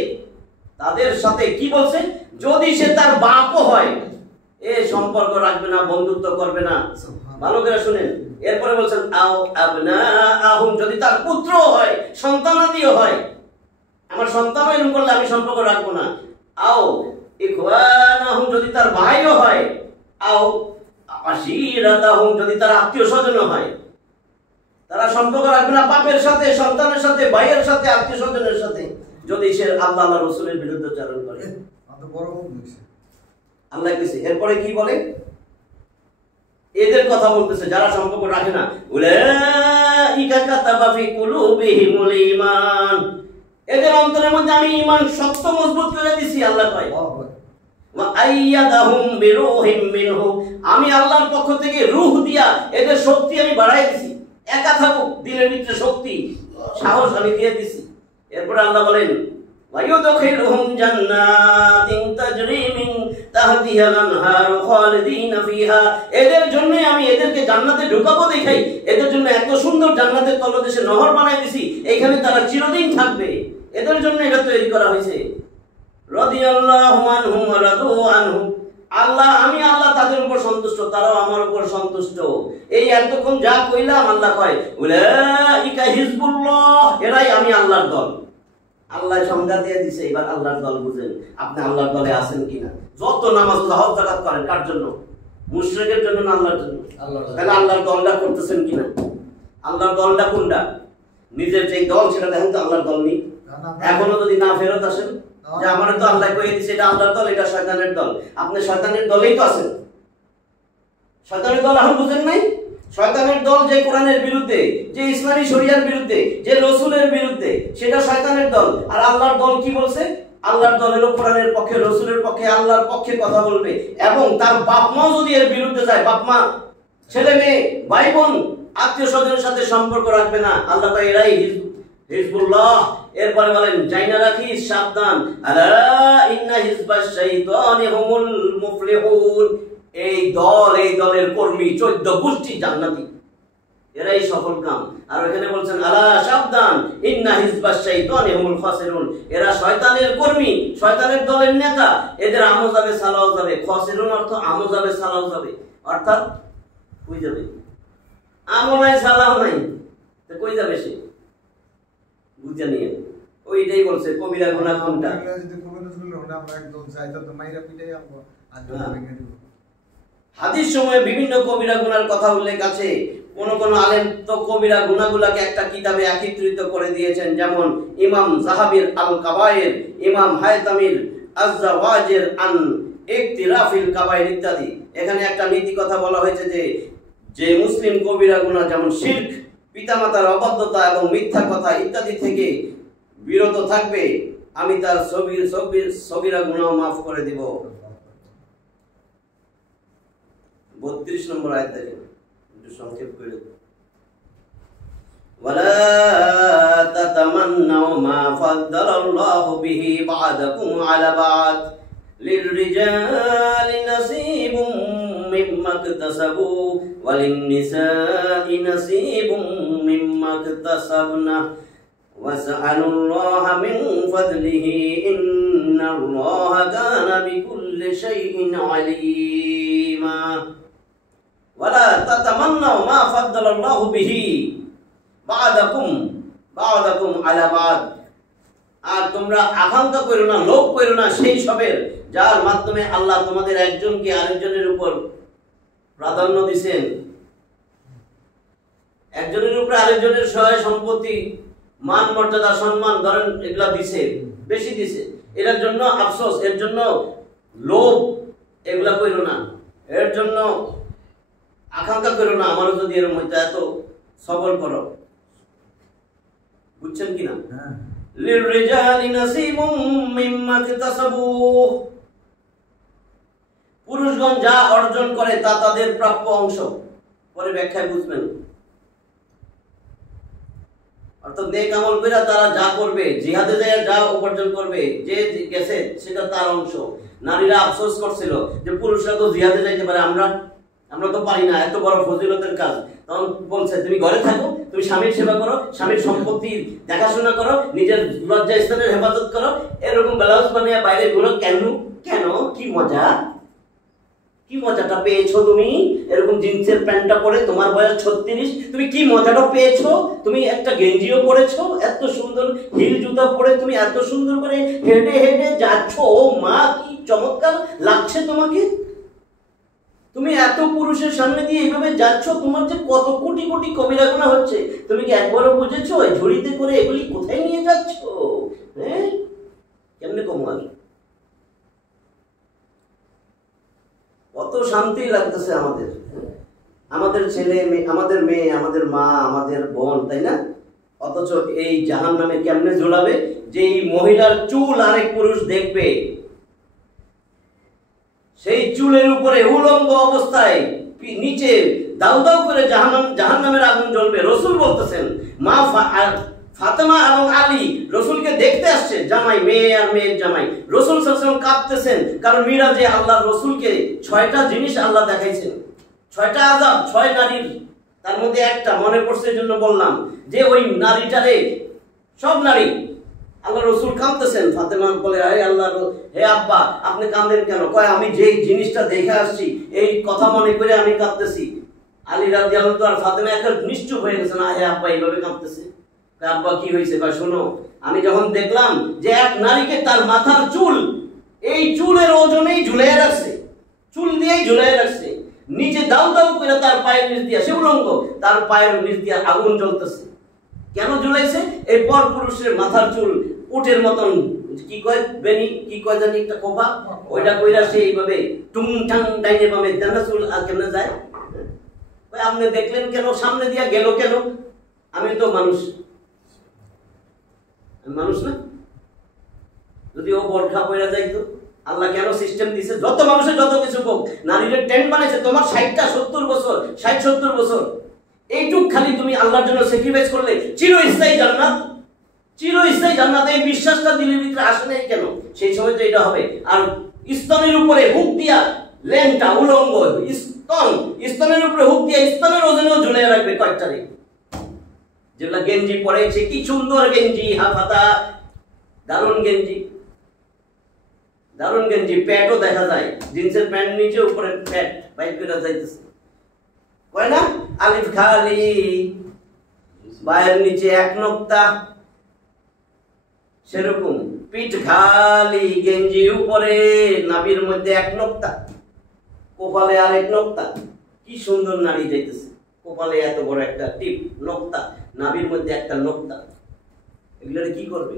তাদের সাথে কি বলছে? যদি সে তার বাপও হয় এ সম্পর্ক রাখবে না, বন্ধুত্ব করবে না। ভালো করে শুনেন, এরপরে বলছেন আও আবনাআহুম, যদি তার পুত্র হয়, সন্তানাদিও হয়, আমার সন্তান এরকম করলে আমি সম্পর্ক রাখবো না। আও ইখওয়ানাহুম, যদি তার ভাইও হয়, আও আশীরাতাহুম, যদি তার আত্মীয় স্বজনও হয়, তারা সম্পর্ক রাখবে না বাপের সাথে, সন্তানের সাথে, ভাইয়ের সাথে, আত্মীয় স্বজনের সাথে, যদি সে আল্লাহ রসুলের বিরুদ্ধে চারণ করে। আল্লাহ কইছে এরপরে কি বলে? এদের কথা বলতেছে যারা সম্পর্ক রাখে না। উলাইকা কাতাবা ফি কুলুবিহিমুল ঈমান, এদের অন্তরের মধ্যে আমি ঈমান শক্ত মজবুত করে দিয়েছি। আল্লাহ কয় ওয়া আইয়াদাহুম বিরূহিম মিনহু, আমি আল্লাহর পক্ষ থেকে রূহ দিয়া এদের শক্তি আমি বাড়াই দিয়েছি। একা থাকুক, দিনের ভিতরে শক্তি সাহস আমি দিয়ে দিয়েছি। এরপর আল্লাহ বলেন ওয়ায়ুদখিলুহুম জান্নাতিন তাজরি মিন তাহতিহাল আনহারু খালিদিনা ফিহা, এদের জন্য আমি এদেরকে জান্নাতে ঢুকাবো দেখাই, এদের জন্য এত সুন্দর জান্নাতের তলদেশে নহর বানাই দিয়েছি, এখানে তারা চিরদিন থাকবে। এদের জন্য এটা তৈরি করা হয়েছে। রাদিয়াল্লাহু আনহুম ওয়া রাদু আনহু, আল্লাহ আমি আল্লাহ তাদের উপর সন্তুষ্ট, তারাও আমার উপর সন্তুষ্ট। এই এতক্ষণ যা কইলাম আল্লাহ কয় উলাইকা হিজবুল্লাহ, এরাই আমি আল্লাহর দল। আল্লাহ সংজ্ঞা দিয়ে দিছে, এবার আল্লাহর দল বুঝেন আপনি আল্লাহর দলে আছেন কিনা। যত নামাজ হজ যাকাত করেন কার জন্য? মুশরিকের জন্য না আল্লাহর জন্য? তাহলে আল্লাহর দলটা করতেছেন কিনা? আল্লাহর দলটা কোনটা? নিজের যে দল সেটা দেখেন তো আল্লাহর দল নেই। এখনো যদি না ফেরত আসেন যে আমার তো আল্লাহ কয়ে দিছে এটা আল্লাহর দল, এটা শয়তানের দল, আপনি শয়তানের দলেই তো আছেন। শয়তানের দল এখন বুঝেন নাই? শয়তানের দল যে কোরআনের বিরুদ্ধে, যে ইসলামী শরিয়ার বিরুদ্ধে, যে রসুলের বিরুদ্ধে, সেটা শয়তানের দল। আর আল্লাহর দল কি বলছে? আল্লাহর দল হলো কোরআনের পক্ষে, রসুলের পক্ষে, আল্লাহর পক্ষে কথা বলবে, এবং তার বাপ মাও যদি এর বিরুদ্ধে যায়, বাপ মা, ছেলে মেয়ে, ভাই বোন, আত্মীয় স্বজনের সাথে সম্পর্ক রাখবে না। আল্লাহ তাআলা এরাই হিজবুল্লাহ। এরপরে বলেন জাইনা রাখিস, সাবধান, আলা ইন্না হিজবাশ শাইতানি হুমুল মুফলিহুন, এই দল, এই দলের কর্মী 14 গোষ্ঠী জান্নাতি, এরাই সফল কাম। আর এখানে বলছেন আলা সাবধান, ইন্না হিজবাশ শাইতানি হুমুল খাসিরুন, এরা শয়তানের কর্মী, শয়তানের দলের নেতা, এদের আমও যাবে সালাও যাবে। খাসিরুন অর্থ আমও যাবে সালাও যাবে, অর্থাৎ কই যাবে? আমও নাই সালাও নাই, তো কই যাবে সে? বুঝে নিয়ে ওইটাই বলছে কবিরা গুনাহ কোনটা। হাদিস সময়ে বিভিন্ন কবিরা গুনার কথা উল্লেখ আছে। কোন কোন আলেম তো কবিরা গুনাহগুলোকে একটা কিতাবে একত্রিত করে দিয়েছেন, যেমন ইমাম যাহাবির আল কাবায়ের, ইমাম হায়তামির আজ-জাওয়াজির আন ইকতিরাফিল কাবায়ের ইত্যাদি। এখানে একটা নীতি কথা বলা হয়েছে যে মুসলিম কবিরা গুনাহ যেমন শিরক, পিতামাতার অবাধ্যতা এবং মিথ্যা কথা ইত্যাদি থেকে বিরত থাকবে, আমি তার সগীরা গুনাহ মাফ করে দিব। 32 নম্বর আয়াত দেখেন, একটু সংক্ষেপ করে। ওয়ালা তাতামান্নাউ মা ফাদ্দালাল্লাহু বিহি বা'দাকুম আলা বা'দ লিররিজালি নাসিবুম মিম্মা ইকতাসাবু ওয়া লিন-নিসাই নাসিবুম মিম্মা ইকতাসাবনা ওয়াসআলুল্লাহা মিন ফাদলিহি ইন্নাল্লাহা কানা বিকুল্লি শাইইন আলীমা। ওয়ালা তাতামান্নাউ মা ফাদ্দালাল্লাহু বিহি বা'দাকুম, বা'দাকুম আলা বা'দ, আর তোমরা আকাঙ্ক্ষা করো না, লোভ করো না সেই সবের যার মাধ্যমে আল্লাহ তোমাদের একজনকে আরেকজনের উপর প্রাধান্য দিবেন, একজনের উপরে আরেকজনের সহায় সম্পত্তি, মান মর্যাদা, সম্মান, ধরেন এগুলা দিছে, বেশি দিছে, এর জন্য আফসোস, এর জন্য লোভ, এগুলা করো না, এর জন্য আকাঙ্ক্ষা করো না আমারও যদি এর মধ্যে এত, সবর করো। বুঝছেন কিনা? লিররিজালি নাসিবুম মিম্মা ইকতাসাবু, পুরুষগণ যা অর্জন করে তা তাদের প্রাপ্য অংশ। পরে ব্যাখ্যায় বুঝবেন। অর্থাৎ নেক আমল করে তারা যা করবে, জিহাদে যায় যা উপার্জন করবে, যে গেছে সেটা তার অংশ। নারীরা আফসোস করছিল যে পুরুষরা তো জিহাদে যাইতে পারে, আমরা তো পারি না, এত বড় ফজিলতের কাজ। তখন বলছে তুমি ঘরে থাকো, তুমি স্বামীর সেবা করো, স্বামীর সম্পত্তির দেখাশোনা করো, নিজের লজ্জা স্থানের হেফাজত করো, এরকম ব্লাউজ বানিয়ে বাইরে ঘুরো। কেন কেন কি মজা, কি মজাটা পেয়েছো তুমি? এরকম জিন্সের প্যান্টটা পরে, তোমার বয়স 36, তুমি কি মজাটা পেয়েছো? তুমি একটা গেঞ্জিও পরেছো, এত সুন্দর হিল জুতা পরে তুমি এত সুন্দর করে হেঁটে হেঁটে যাচ্ছ, ও মা কি চমৎকার লাগছে তোমাকে। তুমি এত পুরুষের সামনে দিয়ে এইভাবে যাচ্ছ, তোমার যে কত কোটি কোটি কবিরা গুনাহ হচ্ছে, তুমি কি একবারও বুঝেছো? ঝুড়িতে করে এগুলি কোথায় নিয়ে যাচ্ছ? হ্যাঁ, কেমনে কমাল? কত শান্তি লাগতেছে আমাদের, আমাদের ছেলে মেয়ে, আমাদের মেয়ে, আমাদের মা, আমাদের বোন, তাই না? অথচ এই জাহান্নামে কেমনে ঝুলাবে যে এই মহিলার চুল আরেক পুরুষ দেখবে, সেই চুলের উপরে উলঙ্গ অবস্থায় নিচে দাউ দাউ করে জাহান্নামের আগুন জ্বলবে। রসুল বলতেছেন, মা ফাতেমা এবং আলী রসুলকে দেখতে আসছে, জামাই, মেয়ে আর মেয়ের জামাই। রসুল সাল্লাল্লাহু আলাইহি ওয়াসাল্লাম কাঁপতেছেন, কারণ মিরাজে আল্লাহ রসুলকে 6টা জিনিস আল্লাহ দেখাইছেন, 6টা আযাব, 6 নারীর, তার মধ্যে একটা মনে পড়ছে, জন্য বললাম যে ওই নারীটারে, সব নারী, আল্লাহ রসুল কাঁদতেছেন। ফাতেমা বলে, হে আব্বা আপনি কাঁদেন কেন? কয় আমি যে জিনিসটা দেখে আসছি এই কথা মনে করে আমি কাঁদতেছি। আলী রাদিয়াল্লাহু আনহু আর ফাতেমা একবার নিশ্চুপ হয়ে গেছেন, হে আব্বা এইভাবে কাঁদতেছে। আব্বা কি হয়েছে? কয় শোনো, আমি যখন দেখলাম যে এক নারীকে তার মাথার চুল, এই চুলের ওজনেই ঝুলিয়ে রাখছে, চুল দিয়েই ঝুলিয়ে রাখছে, নিচে দাউ দাউ করে তার পায়ের নিচ দিয়ে, সে উলঙ্গ, তার পায়ের নিচ দিয়ে আগুন জ্বলতেছে। কেন ঝুলাইছে? এই পর পুরুষের মাথার চুল উটের মতন, কি কয় বেনি, কি কয় জানি একটা কোপা, ওইটা কইরা সে এইভাবে টুং টাং ডাইনে বামে দেনা চুল আর কেমনে যায়। আপনি দেখলেন কেন? সামনে দিয়া গেল কেন? আমি তো মানুষ, মানুষ না? যদি ও বোরখা পয়রা যাইতো, আল্লাহ কেন সিস্টেম দিছে? যত মানুষের যত কিছু হোক, নারীদের টেন্ট বানাইছে, তোমার 60-70 বছর, 60-70 বছর, এইটুক খালি তুমি আল্লাহর জন্য স্যাক্রিফাইস করলে চিরস্থায়ী জান্নাত, চিরস্থায়ী জান্নাত। এই বিশ্বাসটা দিলের ভিতরে আসে নাই কেন? সেই সময় তো এটা হবে। আর স্তনের উপরে হুক দিয়া, লেনটা উলঙ্গ, স্তনের উপরে হুক দিয়া স্তনের ওজনেও ঝুলে রাখবে কয়েকটা রে, যেগুলা গেঞ্জি পরেছে, কি সুন্দর গেঞ্জি, হাফাতা, দারুণ গেঞ্জি, দারুণ গেঞ্জি, প্যাটও দেখা যায়, জিন্সের প্যান্ট নিচে উপরে প্যাট বাইক করে যাইতেছে, কয় না আলিফ খালি, পায়ের নিচে এক নোক্তা, সেরকম পিঠ খালি, গেঞ্জি উপরে, নাভির মধ্যে এক নোক্তা, কপালে আরেক নোক্তা। কি সুন্দর নারী যাইতেছে, কপালে এত বড় একটা টিপ, নোক্তা, নাভির মধ্যে একটা নোক্তা। এগুলো কি করবে?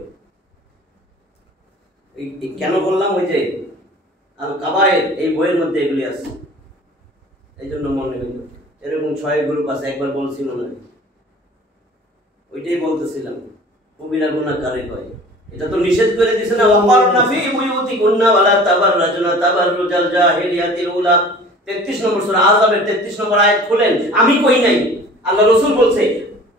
কেন বললাম? ওই যে আল কাবায়ের এই বইয়ের মধ্যে এগুলি আছে, এই জন্য মনে হইল। এরকম 6 গ্রুপ আছে, একবার বলছিল না, ওইটাই বলতেছিলাম, কবিরা গুনাহ কারে কয়। এটা তো নিষেধ করে দিছে না, ওয়াকারনা ফি বুয়ুতিকুন্না ওয়ালা তাবাররাজনা তাবাররুজাল জাহিলিয়াতিল উলা। 33 নম্বর সূরা আযাবের 33 নম্বর আয়াত খুলেন, আমি কই নাই, আল্লাহ রাসূল বলছে,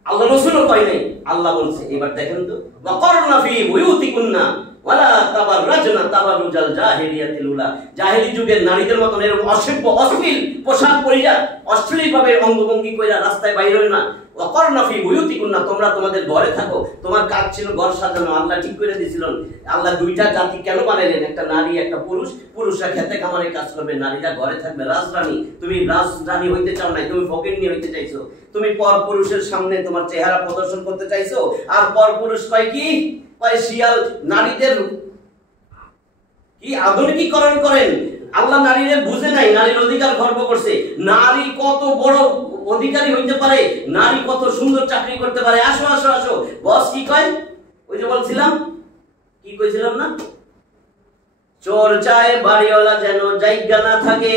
আল্লাহ রাসূলও কই নাই, আল্লাহ বলছে। এবার দেখেন তো, ওয়াকারনা ফি বুয়ুতিকুন্না ওয়ালা তাবাররাজনা তাবাররুজাল জাহিলিয়াতিল উলা। জাহেলি যুগের নারীদের মতন এরকম অসভ্য অশ্লীল পোশাক পরিয়া, অশ্লীল ভাবে অঙ্গভঙ্গি কইরা রাস্তায় বাইরে হয় না, ওয়াকারনা ফি বুয়ুতিকুন্না, তোমরা তোমাদের ঘরে থাকো। তোমার কাজ ছিল ঘর সাজানো, আল্লাহ ঠিক করে দিয়েছিলেন। আল্লাহ দুইটা জাতি কেন বানাইলেন, একটা নারী একটা পুরুষ। পুরুষরা খেতে খামারে কাজ করবে, নারীরা ঘরে থাকবে রাজরানী। তুমি রাজরানী হইতে চাও নাই, তুমি ফকিন্নি হইতে চাইছো। তুমি পর পুরুষের সামনে তোমার চেহারা প্রদর্শন করতে চাইছো। আর পর পুরুষ কয় কি, কয় শিয়াল। নারীদের কি আধুনিকীকরণ করেন। আল্লাহ নারীরে বুঝে নাই, নারীর অধিকার খর্ব করছে। নারী কত বড় অধিকারী হইতে পারে, নারী কত সুন্দর চাকরি করতে পারে। আসো আসো আসো। বস কি কয়, ওই যে বলছিলাম, কি কইছিলাম না, চোর চায় বাড়িওয়ালা যেন জায়গা না থাকে।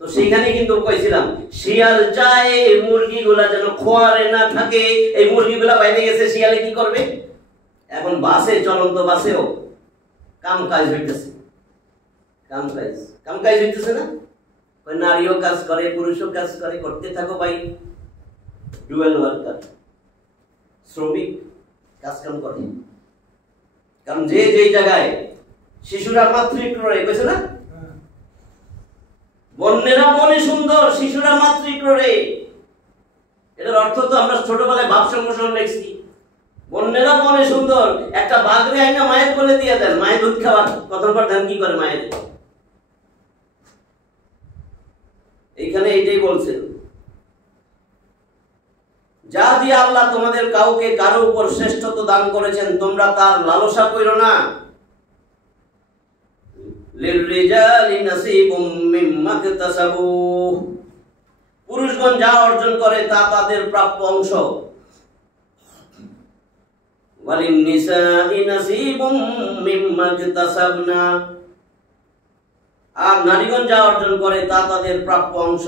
তো সেইখানে কিন্তু কইছিলাম শিয়াল চায় মুরগিগুলা যেন খোয়ারে না থাকে। এই মুরগিগুলা বাইরে গেছে, শিয়ালে কি করবে? এখন বাসে, চলন্ত বাসেও কাম কাজ হইতেছে, কাম কাজ হইতেছে না? নারীও কাজ করে, পুরুষও কাজ করে, করতে থাকো ভাই। ডুয়াল ওয়ার্কার, শ্রমিক কাজ কাম করে। কারণ যে যে জায়গায় শিশুরা মাতৃক্রোড়ে, কইছে না, বন্যেরা বনে সুন্দর, শিশুরা মাতৃক্রোড়ে। এটার অর্থ তো আমরা ছোটবেলায় ভাব সংগঠন লিখছি, বন্যেরা বনে সুন্দর। একটা বাঘরে আইনা মায়ের কোলে দিয়ে দেন, মায়ের দুধ খাওয়ার কতক্ষণ পর ধান কি করে মায়ের। এইখানে এইটাই বলছেন, যা দিয়ে আল্লাহ তোমাদের কাউকে কারো উপর শ্রেষ্ঠত্ব দান করেছেন, তোমরা তার লালসা করো না। লিররিজালি নাসিবুম মিম্মা ইকতাসাবু, পুরুষগণ যা অর্জন করে তা তাদের প্রাপ্য অংশ। ওয়ালিন্নিসাই নাসিবুম মিম্মা ইকতাসাবনা, আর নারীগণ যা অর্জন করে তা তাদের প্রাপ্য অংশ।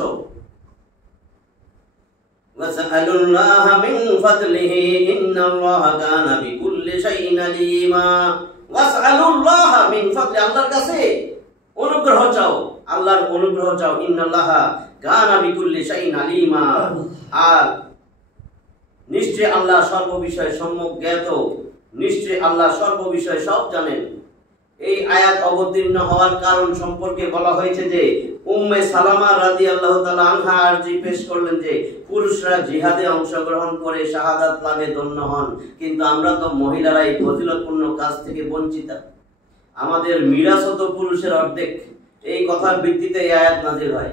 ওয়াসআলুল্লাহা মিন ফাদলিহি ইন্নাল্লাহা কানা বিকুল্লি শাইইন আলিমা। ওয়াসআলুল্লাহা মিন ফাদলি, আল্লাহর কাছে অনুগ্রহ চাও, আল্লাহর অনুগ্রহ চাও। ইন্নাল্লাহা কানা বিকুল্লি শাইইন আলিমা, আর নিশ্চয় আল্লাহ সর্ববিষয়ে সম্যক জ্ঞাত, নিশ্চয় আল্লাহ সর্ববিষয়ে সব জানেন। এই আয়াত অবতীর্ণ হওয়ার কারণ সম্পর্কে বলা হয়েছে যে উম্মে সালামা রাদিয়াল্লাহু তাআলা আনহা আরজি পেশ করলেন যে পুরুষরা জিহাদে অংশগ্রহণ করে শাহাদাত লাভে ধন্য হন, কিন্তু আমরা তো মহিলারা এই ফজিলতপূর্ণ কাজ থেকে বঞ্চিত। আমাদের মিরাস তো পুরুষের অর্ধেক। এই কথার ভিত্তিতে এই আয়াত নাযিল হয়।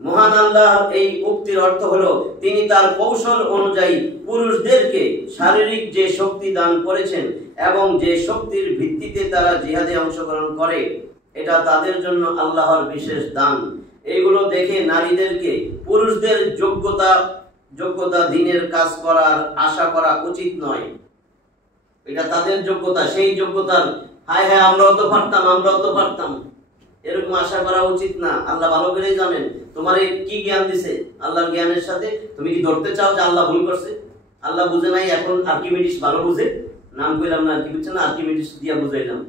মহান আল্লাহ এই উক্তির অর্থ হলো তিনি তার কৌশল অনুযায়ী পুরুষদেরকে শারীরিক যে শক্তি দান করেছেন এবং যে শক্তির ভিত্তিতে তারা জিহাদে অংশগ্রহণ করে, এটা তাদের জন্য আল্লাহর বিশেষ দান। এগুলো দেখে নারীদেরকে পুরুষদের যোগ্যতা দিনের কাজ করার আশা করা উচিত নয়। এটা তাদের যোগ্যতা, সেই যোগ্যতার হায় হায় আমরাও তো পারতাম এরকম আশা করা উচিত না। আল্লাহ ভালো করেই জানেন তোমার কি জ্ঞান দিছে। আল্লাহর জ্ঞানের সাথে তুমি কি ধরতে চাও যে আল্লাহ ভুল করছে? আল্লাহ বুঝে নাই, এখন আর্কিমিডিস ভালো বুঝে। নাম কইলাম না, কি বুঝছে না, আর্কিমিডিস দিয়া বুঝাইলাম।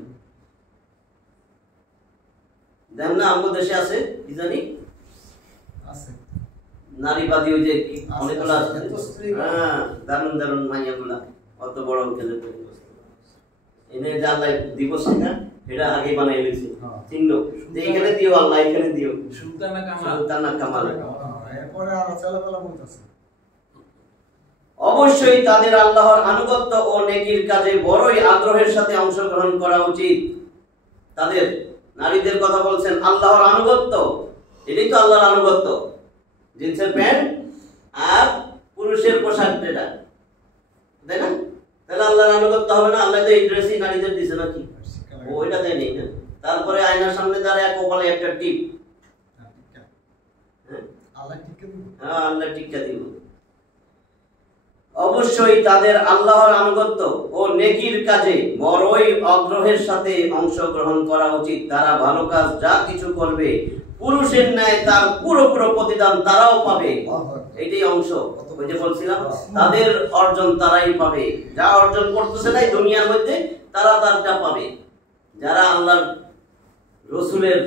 দেখেন না আমাদের দেশে আছে কি জানি নারীবাদী, ওই যে অনেকগুলা আছে, হ্যাঁ দারুণ মাইয়াগুলা অত বড় খেলে এনে যে আল্লাহ দিবস এটা আগে বানাই লইছে চিহ্ন, যে এখানে দিও আল্লাহ, এখানে দিও সুলতানা কামাল। এরপরে আর চালাপালা বলতেছে অবশ্যই তাদের আল্লাহর আনুগত্য ও নেকির কাজে বড়ই আগ্রহের সাথে অংশগ্রহণ করা উচিত। তাদের নারীদের কথা বলছেন আল্লাহর আনুগত্য, এটাই তো আল্লাহর আনুগত্য। জিন্সের প্যান্ট আর পুরুষের পোশাক, এটা তাই না? তাহলে আল্লাহর আনুগত্য হবে না? আল্লাহ তো এই ড্রেসই নারীদের দিছে নাকি? ওইটা দেয় নেই না। তারপরে আয়নার সামনে দাঁড়ায় কপালে একটা টিপ, আল্লাহ টিকা দিব। অবশ্যই তাদের আল্লাহর আনুগত্য ও নেকির কাজে বড়ই আগ্রহের সাথে অংশগ্রহণ করা উচিত। তারা ভালো কাজ যা কিছু করবে পুরুষের ন্যায় তার পুরো প্রতিদান তারাও পাবে। এটাই অংশ, ওই যে বলছিলাম তাদের অর্জন তারাই পাবে। যা অর্জন করতেছে না দুনিয়ার মধ্যে তারা তারটা পাবে। যারা আল্লাহর রসুলের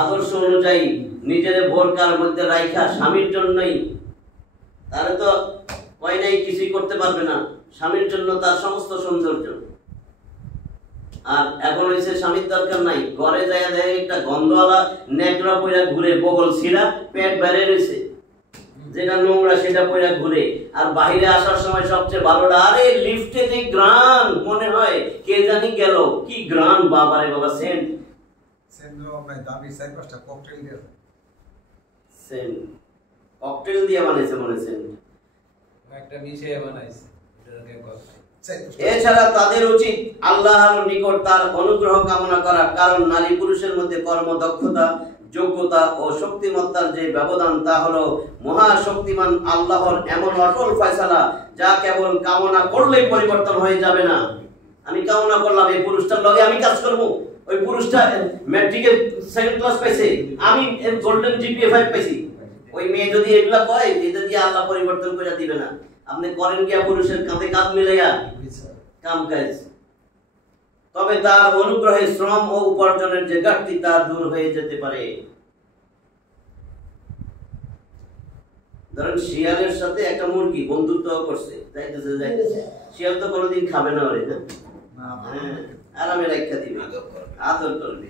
আদর্শ অনুযায়ী নিজের বোরকার মধ্যে রাইখা স্বামীর জন্যই, তারা তো ওই নাই কিছুই করতে পারবে না। স্বামীর জন্য তার সমস্ত সৌন্দর্য। আর এখন হয়েছে স্বামীর দরকার নাই, ঘরে যায় দেখে একটা গন্ধওয়ালা নেকড়া পয়রা ঘুরে, বগল ছিঁড়া, পেট বেড়ে রয়েছে, যেটা নোংরা সেটা পয়রা ঘুরে, আর বাইরে আসার সময় সবচেয়ে ভালোটা, আরে লিফটে যে গ্রান মনে হয় কে জানি গেল, কি গ্রান বাবারে বাবা, সেন্ট দামি 4-5টা ককটেল দিয়ে সেন্ট ককটেল দিয়ে বানাইছে মনে সেন্ট একটা মিশিয়ে বানাইছে এটাকে কথা। এছাড়া তাদের উচিত আল্লাহর নিকট তার অনুগ্রহ কামনা করা, কারণ নারী পুরুষের মধ্যে কর্মদক্ষতা, যোগ্যতা ও শক্তিমত্তার যে ব্যবধান তা হলো মহাশক্তিমান আল্লাহর এমন অটল ফয়সালা যা কেবল কামনা করলেই পরিবর্তন হয়ে যাবে না। আমি কামনা করলাম এই পুরুষটার লগে আমি কাজ করব, ওই পুরুষটা ম্যাট্রিকে 2nd ক্লাস পাইছে, আমি গোল্ডেন জিপিএ 5 পাইছি, ওই মেয়ে যদি এগুলা কয় এটা দিয়ে আল্লাহ পরিবর্তন করে দিবে না। আপনি করেন কি পুরুষের কাঁধে কাঁধ মিলাইয়া কাম কাজ, তবে তার অনুগ্রহে শ্রম ও উপার্জনের যে ঘাটতি তা দূর হয়ে যেতে পারে। ধরেন শিয়ালের সাথে একটা মুরগি বন্ধুত্ব করছে, যাইতেছে শিয়াল তো কোনোদিন খাবে না ওরে, হ্যাঁ আরামে রাখা দিবে, আদর করবে।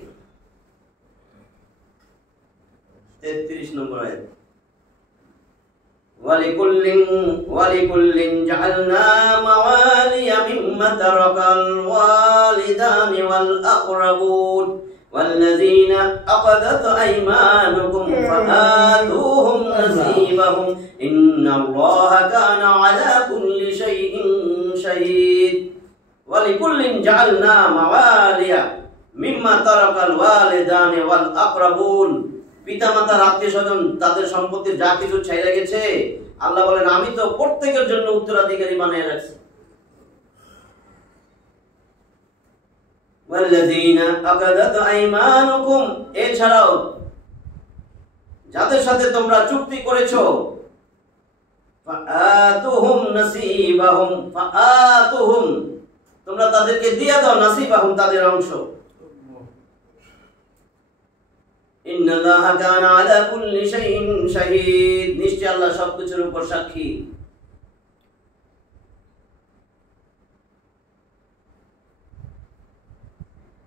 33 নম্বর আয়াত, ولكل جعلنا موالي مما ترك الوالدان والأقربون والذين عقدت أيمانكم فآتوهم نصيبهم إن الله كان على كل شيء شهيد ولكل جعلنا موالي مما ترك الوالدان والأقربون। পিতামাতার আত্মীয়স্বজন তাদের সম্পত্তির যা কিছু ছেড়ে গেছে, আল্লাহ বলেন আমি তো প্রত্যেকের জন্য উত্তরাধিকারী বানিয়ে রাখছি। ওয়াল্লাযীনা আকাদাত আইমানুকুম, এছাড়াও যাদের সাথে তোমরা চুক্তি করেছো, ফাআতুহুম নাসিবাহুম, ফাআতুহুম তোমরা তাদেরকে দিয়ে দাও, নাসিবাহুম তাদের অংশ। ইন্নাল্লাহা কানা আলা কুল্লি শাইইন শাহীদ, নিশ্চয় আল্লাহ সবকিছুর উপর সাক্ষী।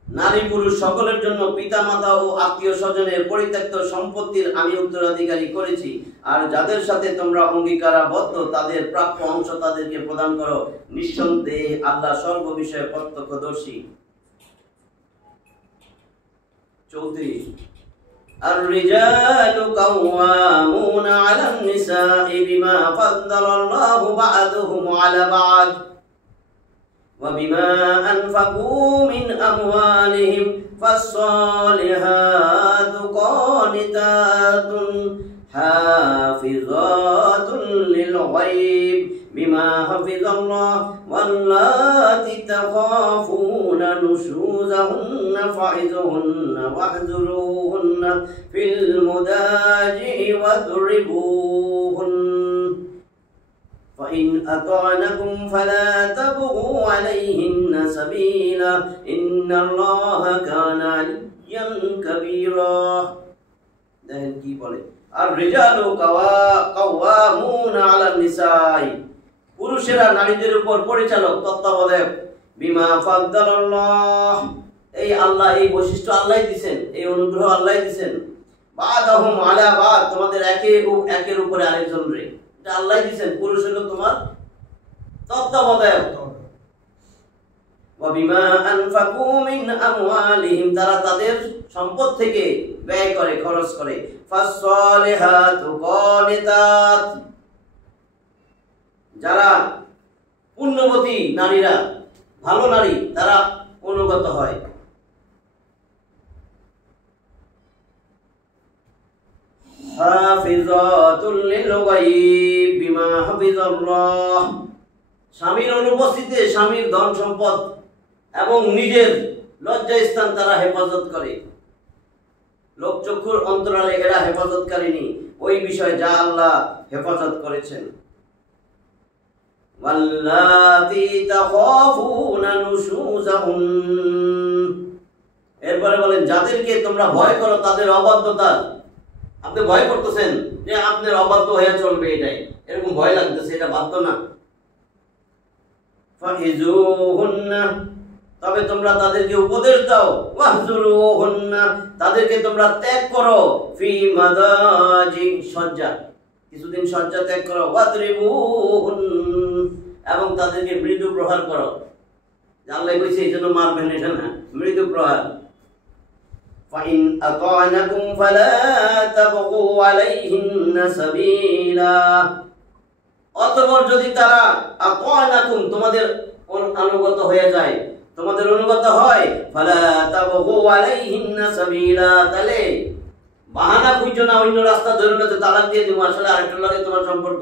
নারী পুরুষ সকলের জন্য পিতামাতা ও আত্মীয় স্বজনের পরিত্যক্ত সম্পত্তির আমি উত্তরাধিকারী করেছি, আর যাদের সাথে তোমরা অঙ্গীকারাবদ্ধ তাদের প্রাপ্য অংশ তাদেরকে প্রদান করো, নিঃসন্দেহে আল্লাহ সর্ব বিষয়ে প্রত্যক্ষদর্শী। 34 الرجال قوامون على النساء بما فضل الله بعضهم على بعض وبما أنفقوا من أموالهم فالصالحات قانتات حافظات للغيب بما حفظ الله واللاتي تخافون نشوزهن فعظوهن واهجروهن في المضاجع واضربوهن فإن أطعنكم فلا تبغوا عليهن سبيلا إن الله كان عليا كبيرا। দেখেন কি বলে, আর রিজালু কাওয়ামুনা আলান নিসাই, পুরুষেরা নারীদের উপর পরিচালক তত্ত্বাবধায়ক, বিমা ফাদ্দালাল্লাহ, এই আল্লাহ এই বৈশিষ্ট্য আল্লাহই দিবেন, এই অনুগ্রহ আল্লাহই দিবেন, বাদাহুম আলা বাদ, তোমাদের একের উপরে আরেকজন রে, এটা আল্লাহই দিবেন, পুরুষ হলো তোমার তত্ত্বাবধায়ক। ওয়া বিমা আনফাকু মিন আমওয়ালিহিম, তারা তাদের সম্পদ থেকে ব্যয় করে, খরচ করে। ফাসসালিহাতু কানিতাত, যারা পুণ্যবতী নারীরা, ভালো নারী, তারা অনুগত হয়। হাফিজাতুল লিল গায়ব বিমা হাফিজাল্লাহ, স্বামীর অনুপস্থিতিতে স্বামীর ধন সম্পদ এবং নিজের লজ্জাস্থান তারা হেফাজত করে, লোকচক্ষুর অন্তরালে এরা হেফাজতকারিনী ওই বিষয় যা আল্লাহ হেফাজত করেছেন। ওয়াল্লাতী তাখাফুনা নুশুজাহুন, এরপরে বলেন যাদেরকে তোমরা ভয় করো তাদের অবাধ্যতা, আপনি ভয় করতেছেন যে আপনার অবাধ্য হয়ে চলবে, এটাই এরকম ভয় লাগতেছে, এটা বাধ্য না। ফাহিজুহুন্না, তবে তোমরা তাদেরকে উপদেশ দাও, ওয়াহজুরুহুন্না, তাদেরকে তোমরা ত্যাগ করো, ফি মাদাজি, শয্যা, কিছুদিন শয্যা ত্যাগ করো, ওয়াদরিবুহুন, এবং তাদেরকে মৃদু প্রহার করো। আল্লাহ কইছে এই জন্য মারবেন, এটা না, মৃদু প্রহার। ফাইন আতানাকুম ফালা তাবগু আলাইহিন্না সাবিলা, অতঃপর যদি তারা আতানাকুম তোমাদের অনুগত হয়ে যায়, তোমাদের অনুগত হয়, ফালা তাবগু আলাইহিন্না সাবিলা, তাহলে বাহানা খুঁজো না, অন্য রাস্তা ধরে না, তালাক দিয়ে দিব, আসলে আরেকটার লগে তোমার সম্পর্ক।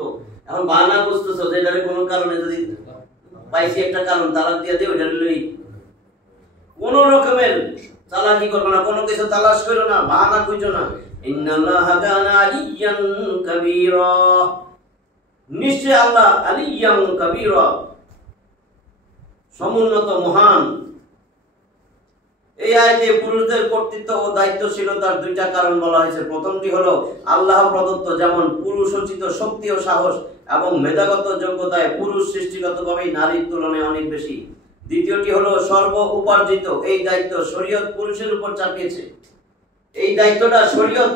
এখন বাহানা বুঝতেছো যে এটার কোনো কারণে যদি পাইছি একটা কারণ, তালাক দিয়ে দিও, এটা লই। কোন রকমের চালাকি করবে না, কোনো কিছু তালাশ করো না, বাহানা খুঁজো না। ইন্নাল্লাহা কানা আলিয়ান কাবীরা, নিশ্চয় আল্লাহ আলিয়ান কাবীরা, সমুন্নত মহান। এই আয়াতে পুরুষদের কর্তৃত্ব ও দায়িত্বশীলতার দুইটা কারণ বলা হয়েছে। প্রথমটি হলো আল্লাহ প্রদত্ত যেমন পুরুষোচিত শক্তি ও সাহস এবং মেধাগত যোগ্যতায় পুরুষ সৃষ্টিগতভাবেই নারীর তুলনায় অনেক বেশি। দ্বিতীয়টি হলো সর্ব উপার্জিত এই দায়িত্ব শরীয়ত পুরুষের উপর চাপিয়েছে। এই দায়িত্বটা শরীয়ত,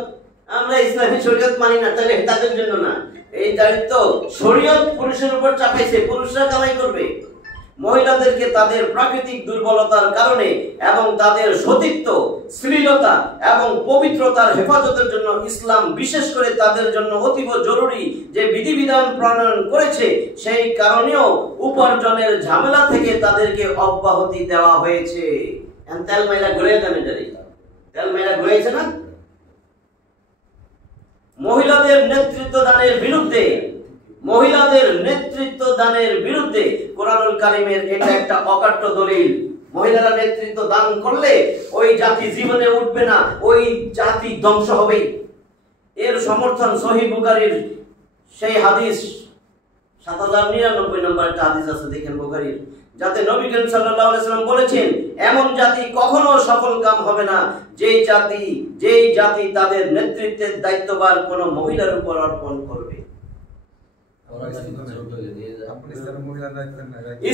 আমরা ইসলামী শরীয়ত মানি না, তাহলে তাদের জন্য না, এই দায়িত্ব শরীয়ত পুরুষের উপর চাপিয়েছে, পুরুষরা কামাই করবে। মহিলাদেরকে তাদের প্রাকৃতিক দুর্বলতার কারণে এবং তাদের সতীত্ব, শ্লীলতা এবং পবিত্রতার হেফাজতের জন্য ইসলাম বিশেষ করে তাদের জন্য অতীব জরুরি যে বিধিবিধান প্রণয়ন করেছে, সেই কারণেও উপার্জনের ঝামেলা থেকে তাদেরকে অব্যাহতি দেওয়া হয়েছে। তেল মাইলা ঘুরে দেন, এটারই তেল মাইলা ঘুরেছে না। মহিলাদের নেতৃত্ব দানের বিরুদ্ধে, মহিলাদের নেতৃত্ব দানের বিরুদ্ধে কোরআনুল কারীমের এটা একটা অকাট্য দলিল। মহিলারা নেতৃত্ব দান করলে ওই জাতি জীবনে উঠবে না, ওই জাতি ধ্বংস হবে। এর সমর্থন সহিহ বুখারীর সেই হাদিস 7099 নম্বর একটা হাদিস আছে, দেখেন বুখারীর, যাতে নবী করিম সাল্লাল্লাহু আলাইহি ওয়াসাল্লাম বলেছেন, এমন জাতি কখনো সফলকাম হবে না যেই জাতি তাদের নেতৃত্বের দায়িত্বভার কোনো মহিলার উপর অর্পণ করবে।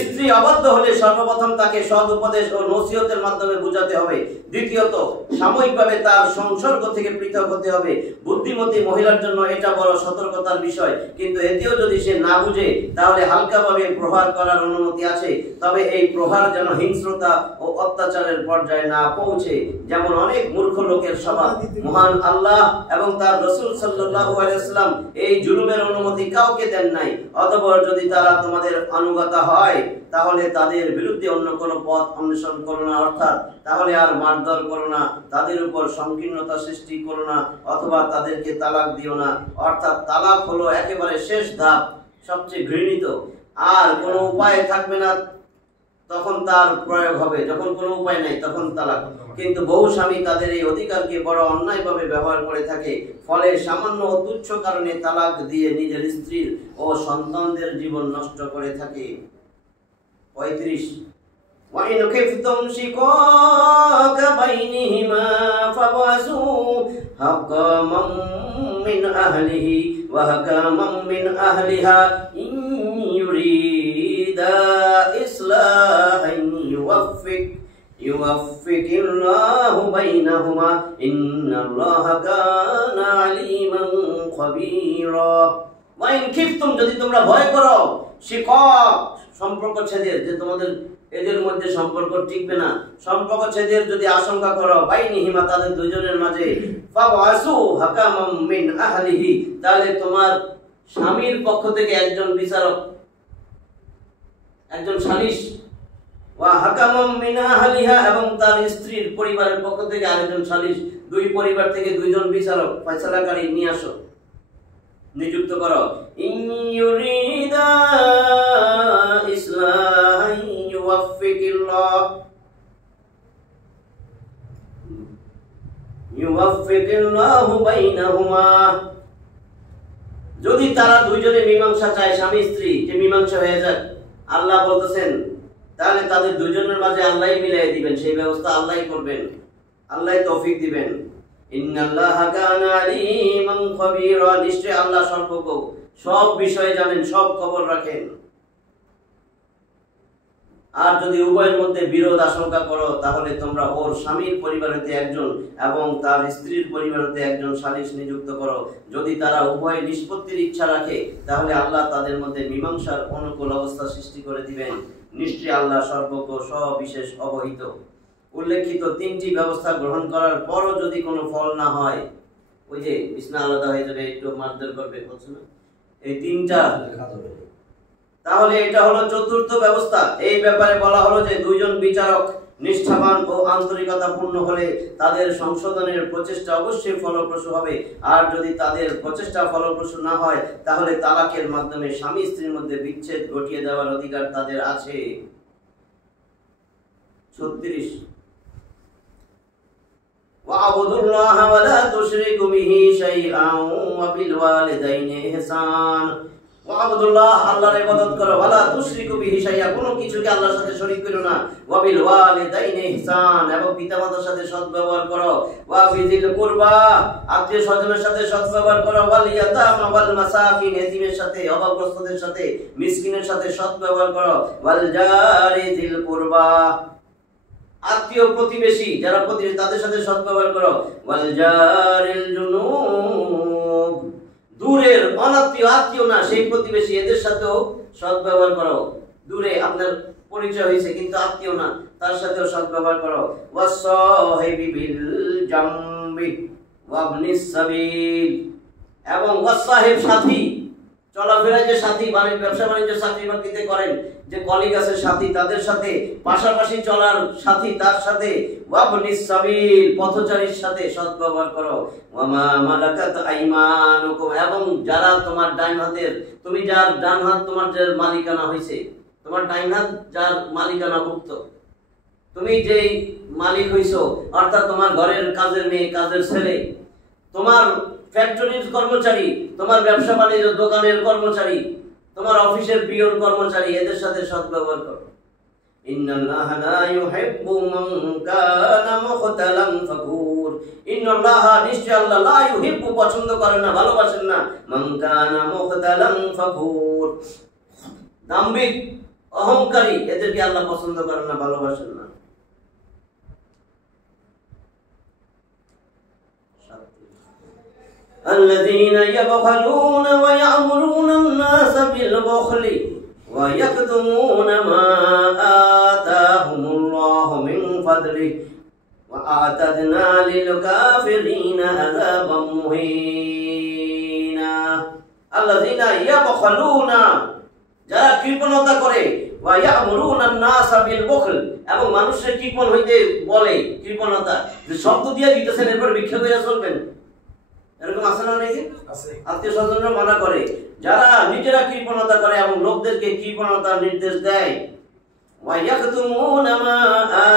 স্ত্রী অবাধ্য হলে সর্বপ্রথম তাকে সৎ উপদেশ ও নসিহতের মাধ্যমে বুঝাতে হবে। দ্বিতীয়ত সাময়িকভাবে তার সংসর্গ থেকে পৃথক হতে হবে। বুদ্ধিমতী মহিলার জন্য এটা বড় সতর্কতার বিষয়, কিন্তু এতেও যদি সে না বুঝে তাহলে হালকাভাবে প্রহার করার অনুমতি আছে, তবে এই প্রহার যেন হিংস্রতা ও অত্যাচারের পর্যায়ে না পৌঁছে, যেমন অনেক মূর্খ লোকের স্বভাব। মহান আল্লাহ এবং তার রাসূল সাল্লাল্লাহু আলাইহি ওয়াসাল্লাম এই জুলুমের অনুমতি কাউকে দেন নাই। অতঃপর যদি তারা তোমাদের অনুগত হয় তাহলে তাদের বিরুদ্ধে অন্য কোনো পথ অন্বেষণ করো না, অর্থাৎ তাহলে আর মারধর করো না, তাদের উপর সংকীর্ণতা সৃষ্টি করো না, অথবা তাদেরকে তালাক দিও না। অর্থাৎ তালাক হলো একেবারে শেষ ধাপ, সবচেয়ে ঘৃণিত। আর কোনো উপায় থাকবে না তখন তার প্রয়োগ হবে, যখন কোনো উপায় নাই তখন তালাক। কিন্তু বহু স্বামী তাদের এই অধিকারকে বড় অন্যায়ভাবে ব্যবহার করে থাকে, ফলে সামান্য ও তুচ্ছ কারণে তালাক দিয়ে নিজের স্ত্রীর ও সন্তানদের জীবন নষ্ট করে থাকে। 35 وَإِنْ خِفْتُمْ شِقَاقَ بَيْنِهِمَا فَبَعَثُوا حَكَمًا مِنْ أَهْلِهِ وَحَكَمًا مِنْ أَهْلِهَا إِنْ يُرِيدَا إِصْلَاحًا يُوَفِّقِ اللَّهُ بَيْنَهُمَا إِنَّ اللَّهَ كَانَ عَلِيمًا خَبِيرًا وَإِنْ خِفْتُمْ, যদি তোমরা ভয় করো, শিকাক সম্পর্ক ছেদের, যে তোমাদের এদের মধ্যে সম্পর্ক টিকবে না, সম্পর্ক ছেদের যদি আশঙ্কা করো, বাইনিহিমা তাদের দুজনের মাঝে, ফাওয়াসু হাকামাম মিন আহলিহি, তাহলে তোমার স্বামীর পক্ষ থেকে একজন বিচারক, একজন সালিশ, ওয়া হাকামাম মিন আহলিহা, এবং তার স্ত্রীর পরিবারের পক্ষ থেকে আরেকজন সালিশ, দুই পরিবার থেকে দুইজন বিচারক ফয়সালাকারী নিয়ে আসো, নিযুক্ত করো। ইন ইউরিদা ইসলাহান ইউওয়াফিকিল্লাহু বাইনাহুমা, যদি তারা দুইজনে মীমাংসা চায়, স্বামী স্ত্রী, যে মীমাংসা হয়ে যায়, আল্লাহ বলতেছেন, তাহলে তাদের দুইজনের মাঝে আল্লাহই মিলাই দিবেন, সেই ব্যবস্থা আল্লাহই করবেন, আল্লাহই তৌফিক দিবেন। ইন্নাল্লাহা কানা আলিমান খাবীরা, নিশ্চয় আল্লাহ সর্বজ্ঞ, সব বিষয়ে জানেন, সব খবর রাখেন। আর যদি উভয়ের মধ্যে বিরোধ আশঙ্কা করো তাহলে তোমরা ওর স্বামীর পরিবারেতে একজন এবং তার স্ত্রীর পরিবারেতে একজন সালিস নিযুক্ত করো। যদি তারা উভয় নিষ্পত্তির ইচ্ছা রাখে তাহলে আল্লাহ তাদের মধ্যে মীমাংসার অনুকূল অবস্থা সৃষ্টি করে দিবেন। নিশ্চয়ই আল্লাহ সর্বজ্ঞ সবিশেষ অবহিত। উল্লেখিত তিনটি ব্যবস্থা গ্রহণ করার পরও যদি কোনো ফল না হয়, ওই যে বিছনা আলাদা হয়ে যাবে, একটু মারধর করবে, বলছে না, এই তিনটা, তাহলে এটা হলো চতুর্থ ব্যবস্থা। এই ব্যাপারে বলা হলো যে দুইজন বিচারক নিষ্ঠাবান ও আন্তরিকতাপূর্ণ হলে তাদের সংশোধনের প্রচেষ্টা অবশ্যই ফলপ্রসূ হবে। আর যদি তাদের প্রচেষ্টা ফলপ্রসূ না হয় তাহলে তালাকের মাধ্যমে স্বামী স্ত্রীর মধ্যে বিচ্ছেদ ঘটিয়ে দেওয়ার অধিকার তাদের আছে। 36 ওয়া'বুদুল্লাহ ওয়া লা তুশরিকু বিহি শাইআন ওয়া বিল ওয়ালিদাইনি ইহসান। ওয়া'বুদুল্লাহ, আল্লাহর ইবাদত করো, ওয়া লা তুশরিকু বিহি শাইআ, কোনো কিছুকে আল্লাহর সাথে শরীক করো না, ওয়া বিল ওয়ালিদাইনি ইহসান, এবং পিতামাতার সাথে সদ্ব্যবহার করো, ওয়া বিযিল কুরবা, আত্মীয়-স্বজনের সাথে সদ্ব্যবহার করো, ওয়াল ইয়াতামা ওয়াল মাসাকিন, এতিমের সাথে, অভাবগ্রস্তদের সাথে, মিসকিনের সাথে সদ্ব্যবহার করো, ওয়াল জারি যিল কুরবা, আত্মীয় প্রতিবেশী যারা প্রতিবেশী তাদের সাথে সদ্ব্যবহার করো, ওয়াল জারিল জুনুব, দূরের অনাত্মীয়, আত্মীয় না সেই প্রতিবেশী, এদের সাথেও সদ্ব্যবহার করো। দূরে আপনার পরিচয় হয়েছে কিন্তু আত্মীয় না, তার সাথেও সদ্ব্যবহার করো। ওয়াসাহিবি বিল জামবি ওয়াবনিস সাবিল, এবং ওয়াসাহিব সাথী, চলাফেরায় যে সাথী, ব্যবসা বাণিজ্য চাকরি বাকরিতে করেন যে কলিগ আছে সাথী, তাদের সাথে পাশাপাশি চলার সাথী, তার সাথে, ওয়াবনিস সাবিল, পথচারীর সাথে সদ্ব্যবহার করো। ওয়ামা মালাকাত আইমানুকুম, এবং যারা তোমার ডান হাতের, তুমি যার ডান হাত তোমার যার মালিকানা হইছে, তোমার ডান হাত যার মালিকানা ভুক্ত, তুমি যেই মালিক হইছো, অর্থাৎ তোমার ঘরের কাজের মেয়ে, কাজের ছেলে, তোমার ফ্যাক্টরির কর্মচারী, তোমার ব্যবসা বাণিজ্য দোকানের কর্মচারী, তোমার অফিসের পিয়ন কর্মচারী, এদের সাথে সদ্ব্যবহার করো। ইন্নাল্লাহা লা ইউহিব্বু মান কানা মুখতালান ফাকুর, ইন্নাল্লাহা, নিশ্চয় আল্লাহ, লা ইউহিব্বু, পছন্দ করেন না, ভালোবাসেন না, মান কানা মুখতালান ফাকুর, দাম্ভিক, অহংকারী, এদেরকে আল্লাহ পছন্দ করেন না, ভালোবাসেন না। الذين يبخلون ويأمرون الناس بالبخل ويكتمون ما آتاهم الله من فضله وأعتدنا للكافرين عذابا مهينا। الذين يبخلون, যারা কৃপণতা করে, ওয়ায়ামুরুনা আন-নাসা বিল বুখল, এবং মানুষের কৃপণ হইতে বলে, কৃপণতা যে শব্দ দিয়ে দিতেছেন এরপর ভিক্ষা করে চলবেন, এরকম আছে না নাকি? আত্মীয় স্বজনরা মানা করে, যারা নিজেরা কৃপণতা করে এবং লোকদেরকে কৃপণতার নির্দেশ দেয়। ওয়ায়াকতুমুনা মা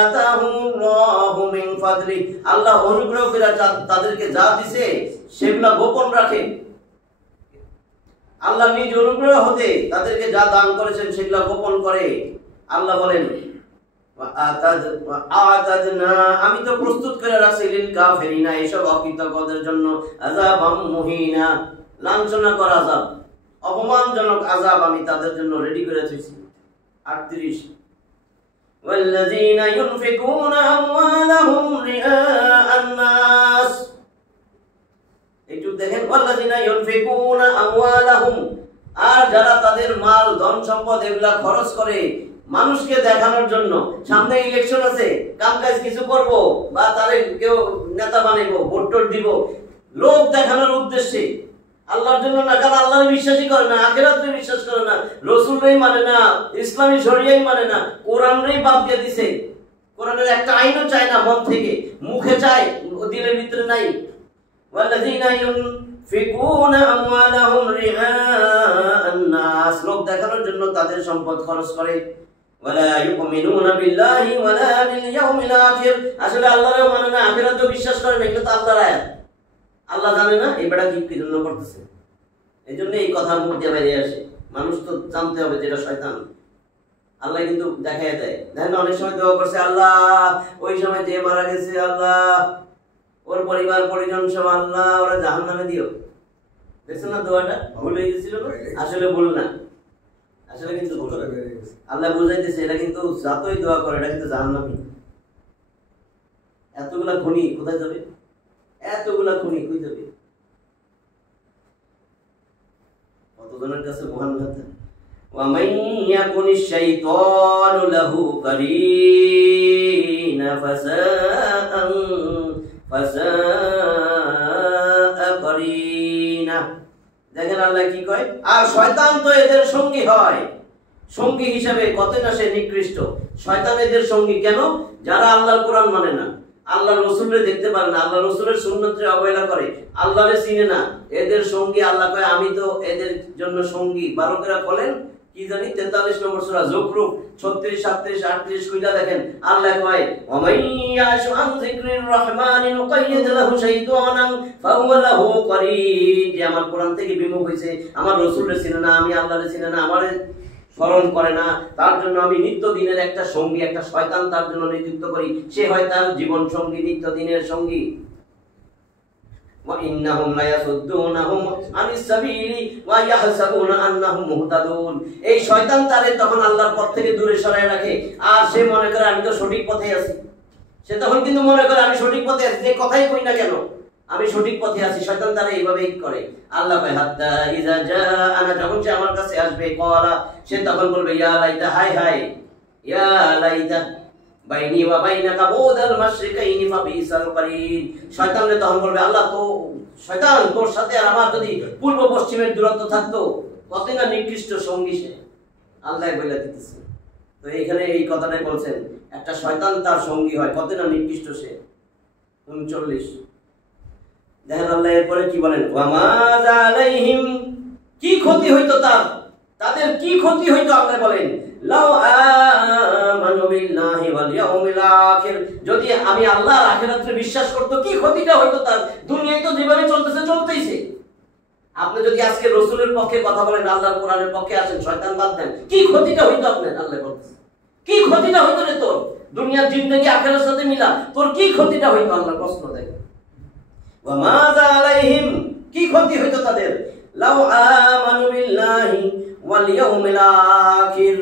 আতাহুমুল্লাহু মিন ফাদলি, আল্লাহ অনুগ্রহ করে তাদেরকে যা দিয়েছে সেগুলা গোপন রাখে। আল্লাহ নিজ অনুগ্রহ হতে তাদেরকে যা দান করেছেন সেগুলা গোপন করে। আল্লাহ বলেন, আমি তো প্রস্তুত করে রাখছি লিল কাফিরিনা, এইসব অকৃতজ্ঞদের জন্য, আযাবাম মুহিনা, লাঞ্ছনাকর আযাব, অপমানজনক আযাব আমি তাদের জন্য রেডি করে রেখেছি। 38 ওয়াল্লাযীনা ইউনফিকুনা আমওয়ালাহুম রিআআন নাস, একটু দেখেন, ওয়াল্লাযীনা ইউনফিকুনা আমওয়ালাহুম, আর যারা তাদের মাল, ধন সম্পদ এগুলা খরচ করে মানুষকে দেখানোর জন্য, সামনে ইলেকশন আছে, কাম কাজ কিছু করব, বা তারে কেউ নেতা বানাইবো, ভোট টোট দিব, লোক দেখানোর উদ্দেশ্যে, আল্লাহর জন্য না। কারণ আল্লাহর বিশ্বাসই করে না, আখিরাতে বিশ্বাস করে না, রাসূলরাই মানে না, ইসলামী শরিয়াই মানে না, কোরআনরাই বাদ দিয়ে দিছে, কোরআনের একটা আইনও চায় না, মন থেকে, মুখে চায়, দিলের ভিতরে নাই। ওয়াল্লাযীনা ইউনফিকুনা আমওয়ালাহুম রিআআন নাস, লোক দেখানোর জন্য তাদের সম্পদ খরচ করে। ওয়ালা ইউমিনুনা বিল্লাহি ওয়ালা বিল ইয়াউমিল আখির, আসলে আল্লাহরও মানে না, আখিরাতেও বিশ্বাস করে না, এটা তো আল্লাহর আয়াত, আল্লাহ জানে না এই বেটা কি জন্য করতেছে। এইজন্য এই কথা মুখ দিয়ে বেরিয়ে আসে, মানুষ তো জানতে হবে যেটা শয়তান। আল্লাহ কিন্তু দেখায় দেয়, দেখেন অনেক সময় দোয়া করছে, আল্লাহ ওই সময় যে মারা গেছে, আল্লাহ ওর পরিবার পরিজন সব, আল্লাহ ওরা জাহান্নামে দিও। দেখছেন না দোয়াটা? ভুল হয়ে গেছিল না, আসলে ভুল না, আসলে কিন্তু ভুল। ভিতরে বেরিয়ে গেছে। আল্লাহ বুঝাইতেছে এটা কিন্তু যতই দোয়া করে এটা কিন্তু জাহান্নামী। এতগুলা খুনি কোথায় যাবে? এতগুলা খুনি কই যাবে? কতজনের কাছে মহান কথা। ওয়া মান ইয়াকুনিশ শাইতানু লাহু কারিনা ফাসাআ কারিনা। দেখেন আল্লাহ কি কয়, আর শয়তান তো এদের সঙ্গী হয়, সঙ্গী হিসেবে কত না সে নিকৃষ্ট। শয়তান এদের সঙ্গী কেন? যারা আল্লাহর কোরআন মানে না, আল্লাহ রসুলরে দেখতে পারে না, আল্লাহ রসুলের সুন্নতকে অবহেলা করে, আল্লাহরে চিনে না, এদের সঙ্গী। আল্লাহ কয় আমি তো এদের জন্য সঙ্গী। বালকেরা বলেন কি জানি 43 নম্বর সূরা যুখরুফ 36, 37, 38 কইলা দেখেন আল্লাহ কয় ওয়ামাইয়াশু আন যিকরির রহমানি নুকাইয়িদ লাহু শাইতানান ফাহুয়া লাহু করিন। যে আমার কোরআন থেকে বিমুখ হইছে, আমার রাসূলরে চিনে না, আমি আল্লাহরে চিনে না, আমারে স্মরণ করে না, তার জন্য আমি নিত্য দিনের একটা সঙ্গী, একটা শয়তান তার জন্য নিযুক্ত করি। সে হয় তার জীবন সঙ্গী, নিত্য দিনের সঙ্গী। وَإِنَّهُمْ لَيَصُدُّونَهُمْ عَنِ السَّبِيلِ وَيَحْسَبُونَ أَنَّهُمْ مُهْتَدُونَ। এই শয়তান তারে তখন আল্লাহর পথ থেকে দূরে সরায় রাখে, আর সে মনে করে আমি তো সঠিক পথে আছি। সে তখন কিন্তু মনে করে আমি সঠিক পথে আছি, যে কথাই কই না কেন আমি সঠিক পথে আছি। শয়তান তারা এইভাবেই করে। আল্লাহ কয় হাত্তা ইযা জাআনা, যখন সে আমার কাছে আসবে, ক্বালা, সে তখন বলবে ইয়া লাইতা, হায় হায়, ইয়া লাইতা বাইনি ওয়া বাইনাকা বুদাল মাশরিকাইনি ফাবিসাল করিন। শয়তান তখন বলবে আল্লাহ তো, শয়তান তোর সাথে আর আমার যদি পূর্ব পশ্চিমের দূরত্ব থাকতো, কত না নিকৃষ্ট সঙ্গী সে। আল্লাহ বলে দিতেছে। তো এখানে এই কথাটাই বলছেন, একটা শয়তান তার সঙ্গী হয়, কত না নিকৃষ্ট সে। 39 দেখেন আল্লাহ এরপরে কি বলেন, ওয়া মা আলাইহিম, কি ক্ষতি হইতো তাদের কি ক্ষতি হইতো? আল্লাহ বলেন লাউ আমানু বিল্লাহি ওয়াল ইয়াউমিল আখির, যদি আমি আল্লাহ আর আখিরাতে বিশ্বাস করত, কি ক্ষতিটা হইতো তার? দুনিয়ায় তো যেভাবে চলতেছে চলতেইছে। আপনি যদি আজকে রাসূলের পক্ষে কথা বলেন, আল্লাহর কোরআনের পক্ষে আসেন, শয়তান বাদ দেন, কি ক্ষতিটা হইতো আপনার? আল্লাহ বলতেছে কি ক্ষতিটা হইতো রে তোর? দুনিয়ার জিন্দেগি আখিরাতের সাথে মিলা, তোর কি ক্ষতিটা হইতো? আল্লাহ প্রশ্ন দেয়। ওয়া মা আলাইহিম, কি ক্ষতি হইতো তাদের? লাউ আমানু বিল্লাহি ওয়াল ইয়াউমিল আখির,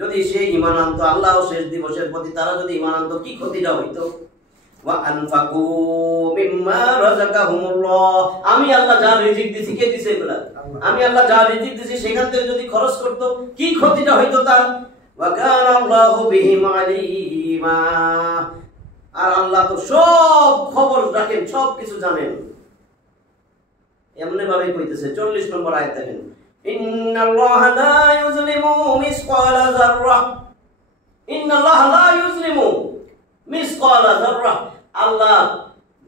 যদি সে ঈমান আনতো আল্লাহ ও শেষ দিবসের প্রতি, তারা যদি ঈমান আনতো, কি ক্ষতিটা হইতো? ওয়া আনফাকু মিম্মা রাযাকাহুমুল্লাহ, আমি আল্লাহ যা রিজিক দিছি, কে দিছে এগুলা? আমি আল্লাহ যা রিজিক দিছি সেখান থেকে যদি খরচ করত, কি ক্ষতিটা হইতো তার? ওয়া কানা আল্লাহু বিহিম আলিমা, আর আল্লাহ তো সব খবর রাখেন, সব কিছু জানেন। এমনি ভাবে কইতেছে 40 নম্বর আয়াত দেখেন, ইন্নাল্লাহা লা ইউযলিমু মিসকালা যাররাহ, ইন্নাল্লাহা লা ইউযলিমু মিসকালা যাররাহ, আল্লাহ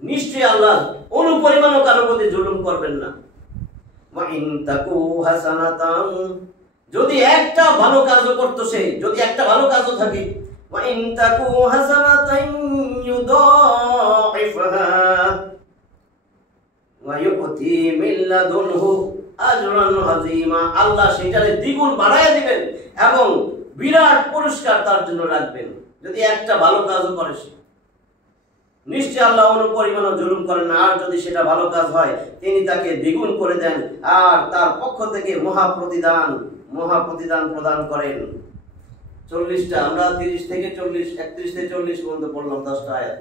নিশ্চয়ই আল্লাহ অনুপরিমাণও কারো প্রতি জুলুম করবেন না। ওয়া ইন তাকু হাসানাতান, যদি একটা ভালো কাজও করত সে, যদি একটা ভালো কাজও থাকে, ওয়া ইন তাকু হাসানাতান ইউদাইফহা ওয়া ইউতি মিন লাদুনহু আজরান আযীমা, আল্লাহ সেটারে দ্বিগুণ বাড়ায়া দিবেন এবং বিরাট পুরস্কার তার জন্য রাখবেন। যদি একটা ভালো কাজও করে সে, নিশ্চয় আল্লাহ অনুপরিমাণ জুলুম করেন না, আর যদি সেটা ভালো কাজ হয় তিনি তাকে দ্বিগুণ করে দেন আর তার পক্ষ থেকে মহা প্রতিদান প্রদান করেন। 40টা আমরা 30 থেকে 40, 31 থেকে 40 পর্যন্ত পড়লাম, 10টা আয়াত।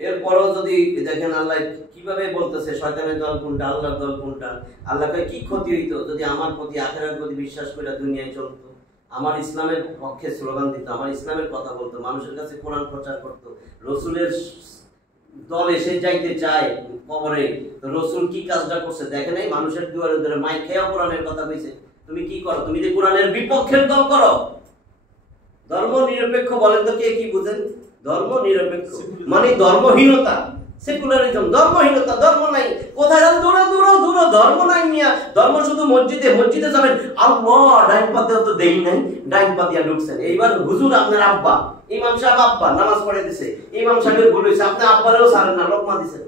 এরপরও যদি দেখেন আল্লাহ কিভাবে বলতেছে শয়তানের দল কোনটা, আল্লাহর দল কোনটা। আল্লাহকে কি ক্ষতি হইতো যদি আমার প্রতি, আখিরাতের প্রতি বিশ্বাস করে দুনিয়ায় চলতো, আমার ইসলামের পক্ষে স্লোগান দিত, আমার ইসলামের কথা বলতো, মানুষের কাছে কোরআন প্রচার করত। রসুলের দল এসে যাইতে চায় কবরে, তো রসুল কি কাজটা করছে দেখে নাই? মানুষের দুয়ারে ধরে মাইক খেয়ে কোরআনের কথা কইছে। তুমি কি করো? তুমি যে কোরআনের বিপক্ষের দল করো। ধর্ম নিরপেক্ষ বলেন তো কে কি বুঝেন? ধর্ম নিরপেক্ষ মানে ধর্মহীনতা, সেকুলারিজম, ধর্মহীনতা, ধর্ম নাই। কোথায় দূরে দূরে দূরে ধর্ম নাই মিয়া। ধর্ম শুধু মসজিদে, মসজিদে যাবেন আল্লাহ ডাইন পাতে তো দেই নাই, ডাইন পাতিয়া ঢুকছেন। এইবার হুজুর আপনার আব্বা, ইমাম সাহেব আব্বা নামাজ পড়ে দিছে, ইমাম সাহেবের ভুল হয়েছে, আপনি আব্বারেও ছাড়েন না, লোকমা দিছেন।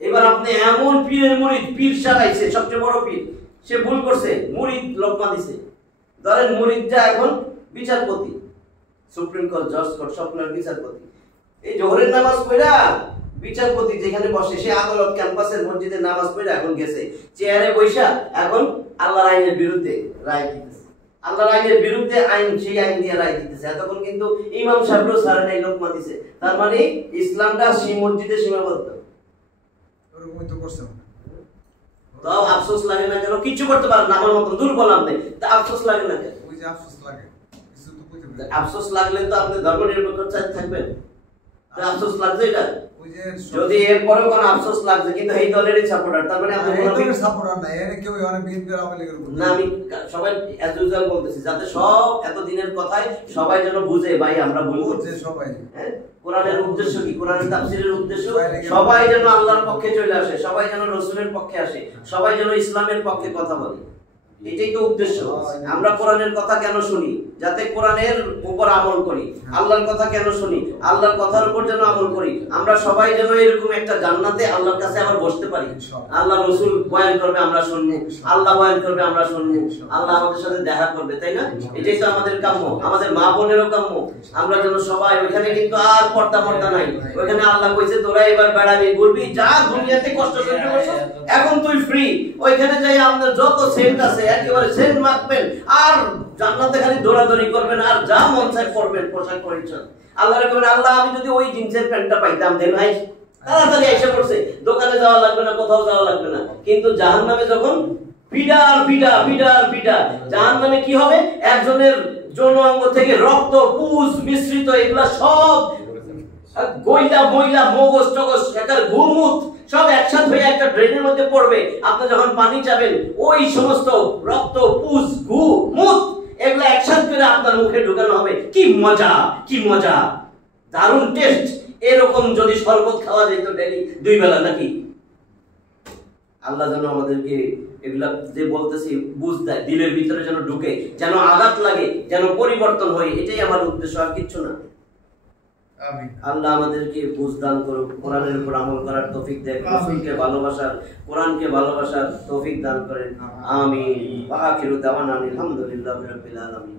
এবার আপনি এমন পীরের মুরিদ, পীর সারাইছে, সবচেয়ে বড় পীর, সে ভুল করছে, মুরিদ লোকমা দিছে। ধরেন মুরিদটা এখন বিচারপতি, সুপ্রিম কোর্ট, জজ কোর্ট, স্বপ্নের বিচারপতি। এই জোহরের নামাজ পড়া বিচারপতি যেখানে বসে সে আদালত ক্যাম্পাসের মসজিদে নামাজ পড়ে এখন গেছে চেয়ারে বৈশা এখন আল্লাহর আইনের বিরুদ্ধে রায় দিতেছে, আল্লাহর আইনের বিরুদ্ধে আইন সেই আইন দিয়ে রায় দিতেছে। এতক্ষণ কিন্তু ইমাম সাহেবও সারা নাই লোকমা দিছে, তার মানে ইসলামটা সেই মসজিদে সীমাবদ্ধ। ওরকমই তো করছে। তাও আফসোস লাগে না কেন? কিছু করতে পারেন না, আমার মতন দুর্বল আপনি, তা আফসোস লাগে না কেন? ওই যে আফসোস লাগে, কিছু তো কইতে পারে। আফসোস লাগলে তো আপনি ধর্মনিরপেক্ষ থাকবেন। তা আফসোস লাগছে এটা, ওই যে যদি এরপরেও কোনো আফসোস লাগছে কিন্তু এই দলেরই সাপোর্টার, তার মানে আপনি দলের সাপোর্টার না, এর কেউ অনেক বিএনপি আওয়ামী লীগের উপর না। আমি সবাই এজ ইউজুয়াল বলতেছি যাতে সব এত দিনের কথাই সবাই যেন বুঝে ভাই আমরা ভুল করছি সবাই। হ্যাঁ, কোরআনের উদ্দেশ্য কি, কোরআনের তাফসীরের উদ্দেশ্য সবাই যেন আল্লাহর পক্ষে চলে আসে, সবাই যেন রাসূলের পক্ষে আসে, সবাই যেন ইসলামের পক্ষে কথা বলে, এটাই তো উদ্দেশ্য। আমরা কোরআনের কথা কেন শুনি? যাতে কোরআনের উপর আমল করি। আল্লাহর কথা কেন শুনি? আল্লাহর কথার উপর যেন আমল করি। আমরা সবাই যেন এরকম একটা জান্নাতে আল্লাহর কাছে আবার বসতে পারি। আল্লাহ রাসূল বয়ান করবে আমরা শুনবো, আল্লাহ বয়ান করবে আমরা শুনবো, আল্লাহ আমাদের সাথে দেখা করবে, তাই না? এটাই তো আমাদের কাম্য, আমাদের মা বোনেরও কাম্য। আমরা যেন সবাই ওইখানে কিন্তু আর পর্দা মর্দা নাই, ওইখানে আল্লাহ কইছে তোরা এবার বেড়াবি ঘুরবি, যা দুনিয়াতে কষ্ট সহ্য করছিস এখন তুই ফ্রি, ওইখানে যাই আমাদের যত সেন্ট আছে একেবারে সেন্ট মাখবেন আর জান্নাতে খালি দৌড়াদৌড়ি করবেন আর যা মন চায় করবেন, পোশাক পরিচ্ছদ। আল্লাহরে বলেন আল্লাহ আমি যদি ওই জিন্সের প্যান্টটা পাইতাম দেন ভাই তাড়াতাড়ি এসে পড়ছে, দোকানে যাওয়া লাগবে না, কোথাও যাওয়া লাগবে না। কিন্তু জাহান্নামে যখন পিডার পিডা পিডার পিডা, জাহান্নামে কি হবে? একজনের যৌন অঙ্গ থেকে রক্ত পুজ মিশ্রিত এগুলা সব গইলা ময়লা মগজ টগজ একটা ঘুমুত সব একসাথে হয়ে একটা ড্রেনের মধ্যে পড়বে। আপনি যখন পানি চাবেন ওই সমস্ত রক্ত পুজ গু মুত এগুলা একসাথে করে আপনার মুখে ঢুকানো হবে। কি মজা, কি মজা, দারুণ টেস্ট। এরকম যদি শরবত খাওয়া যেত ডেইলি 2 বেলা নাকি। আল্লাহ যেন আমাদেরকে এগুলা যে বলতেছি বুঝ দেয়, দিলের ভিতরে যেন ঢুকে, যেন আঘাত লাগে, যেন পরিবর্তন হয়, এটাই আমার উদ্দেশ্য, আর কিচ্ছু না। আল্লাহ আমাদেরকে বুঝ দান করুক, কোরআনের উপর আমল করার তৌফিক দেয়, রাসূলকে ভালোবাসার, কোরআনকে ভালোবাসার তৌফিক দান করেন। আমিন। ওয়া আখিরু দাওয়ানা আলহামদুলিল্লাহি রাব্বিল আলামিন।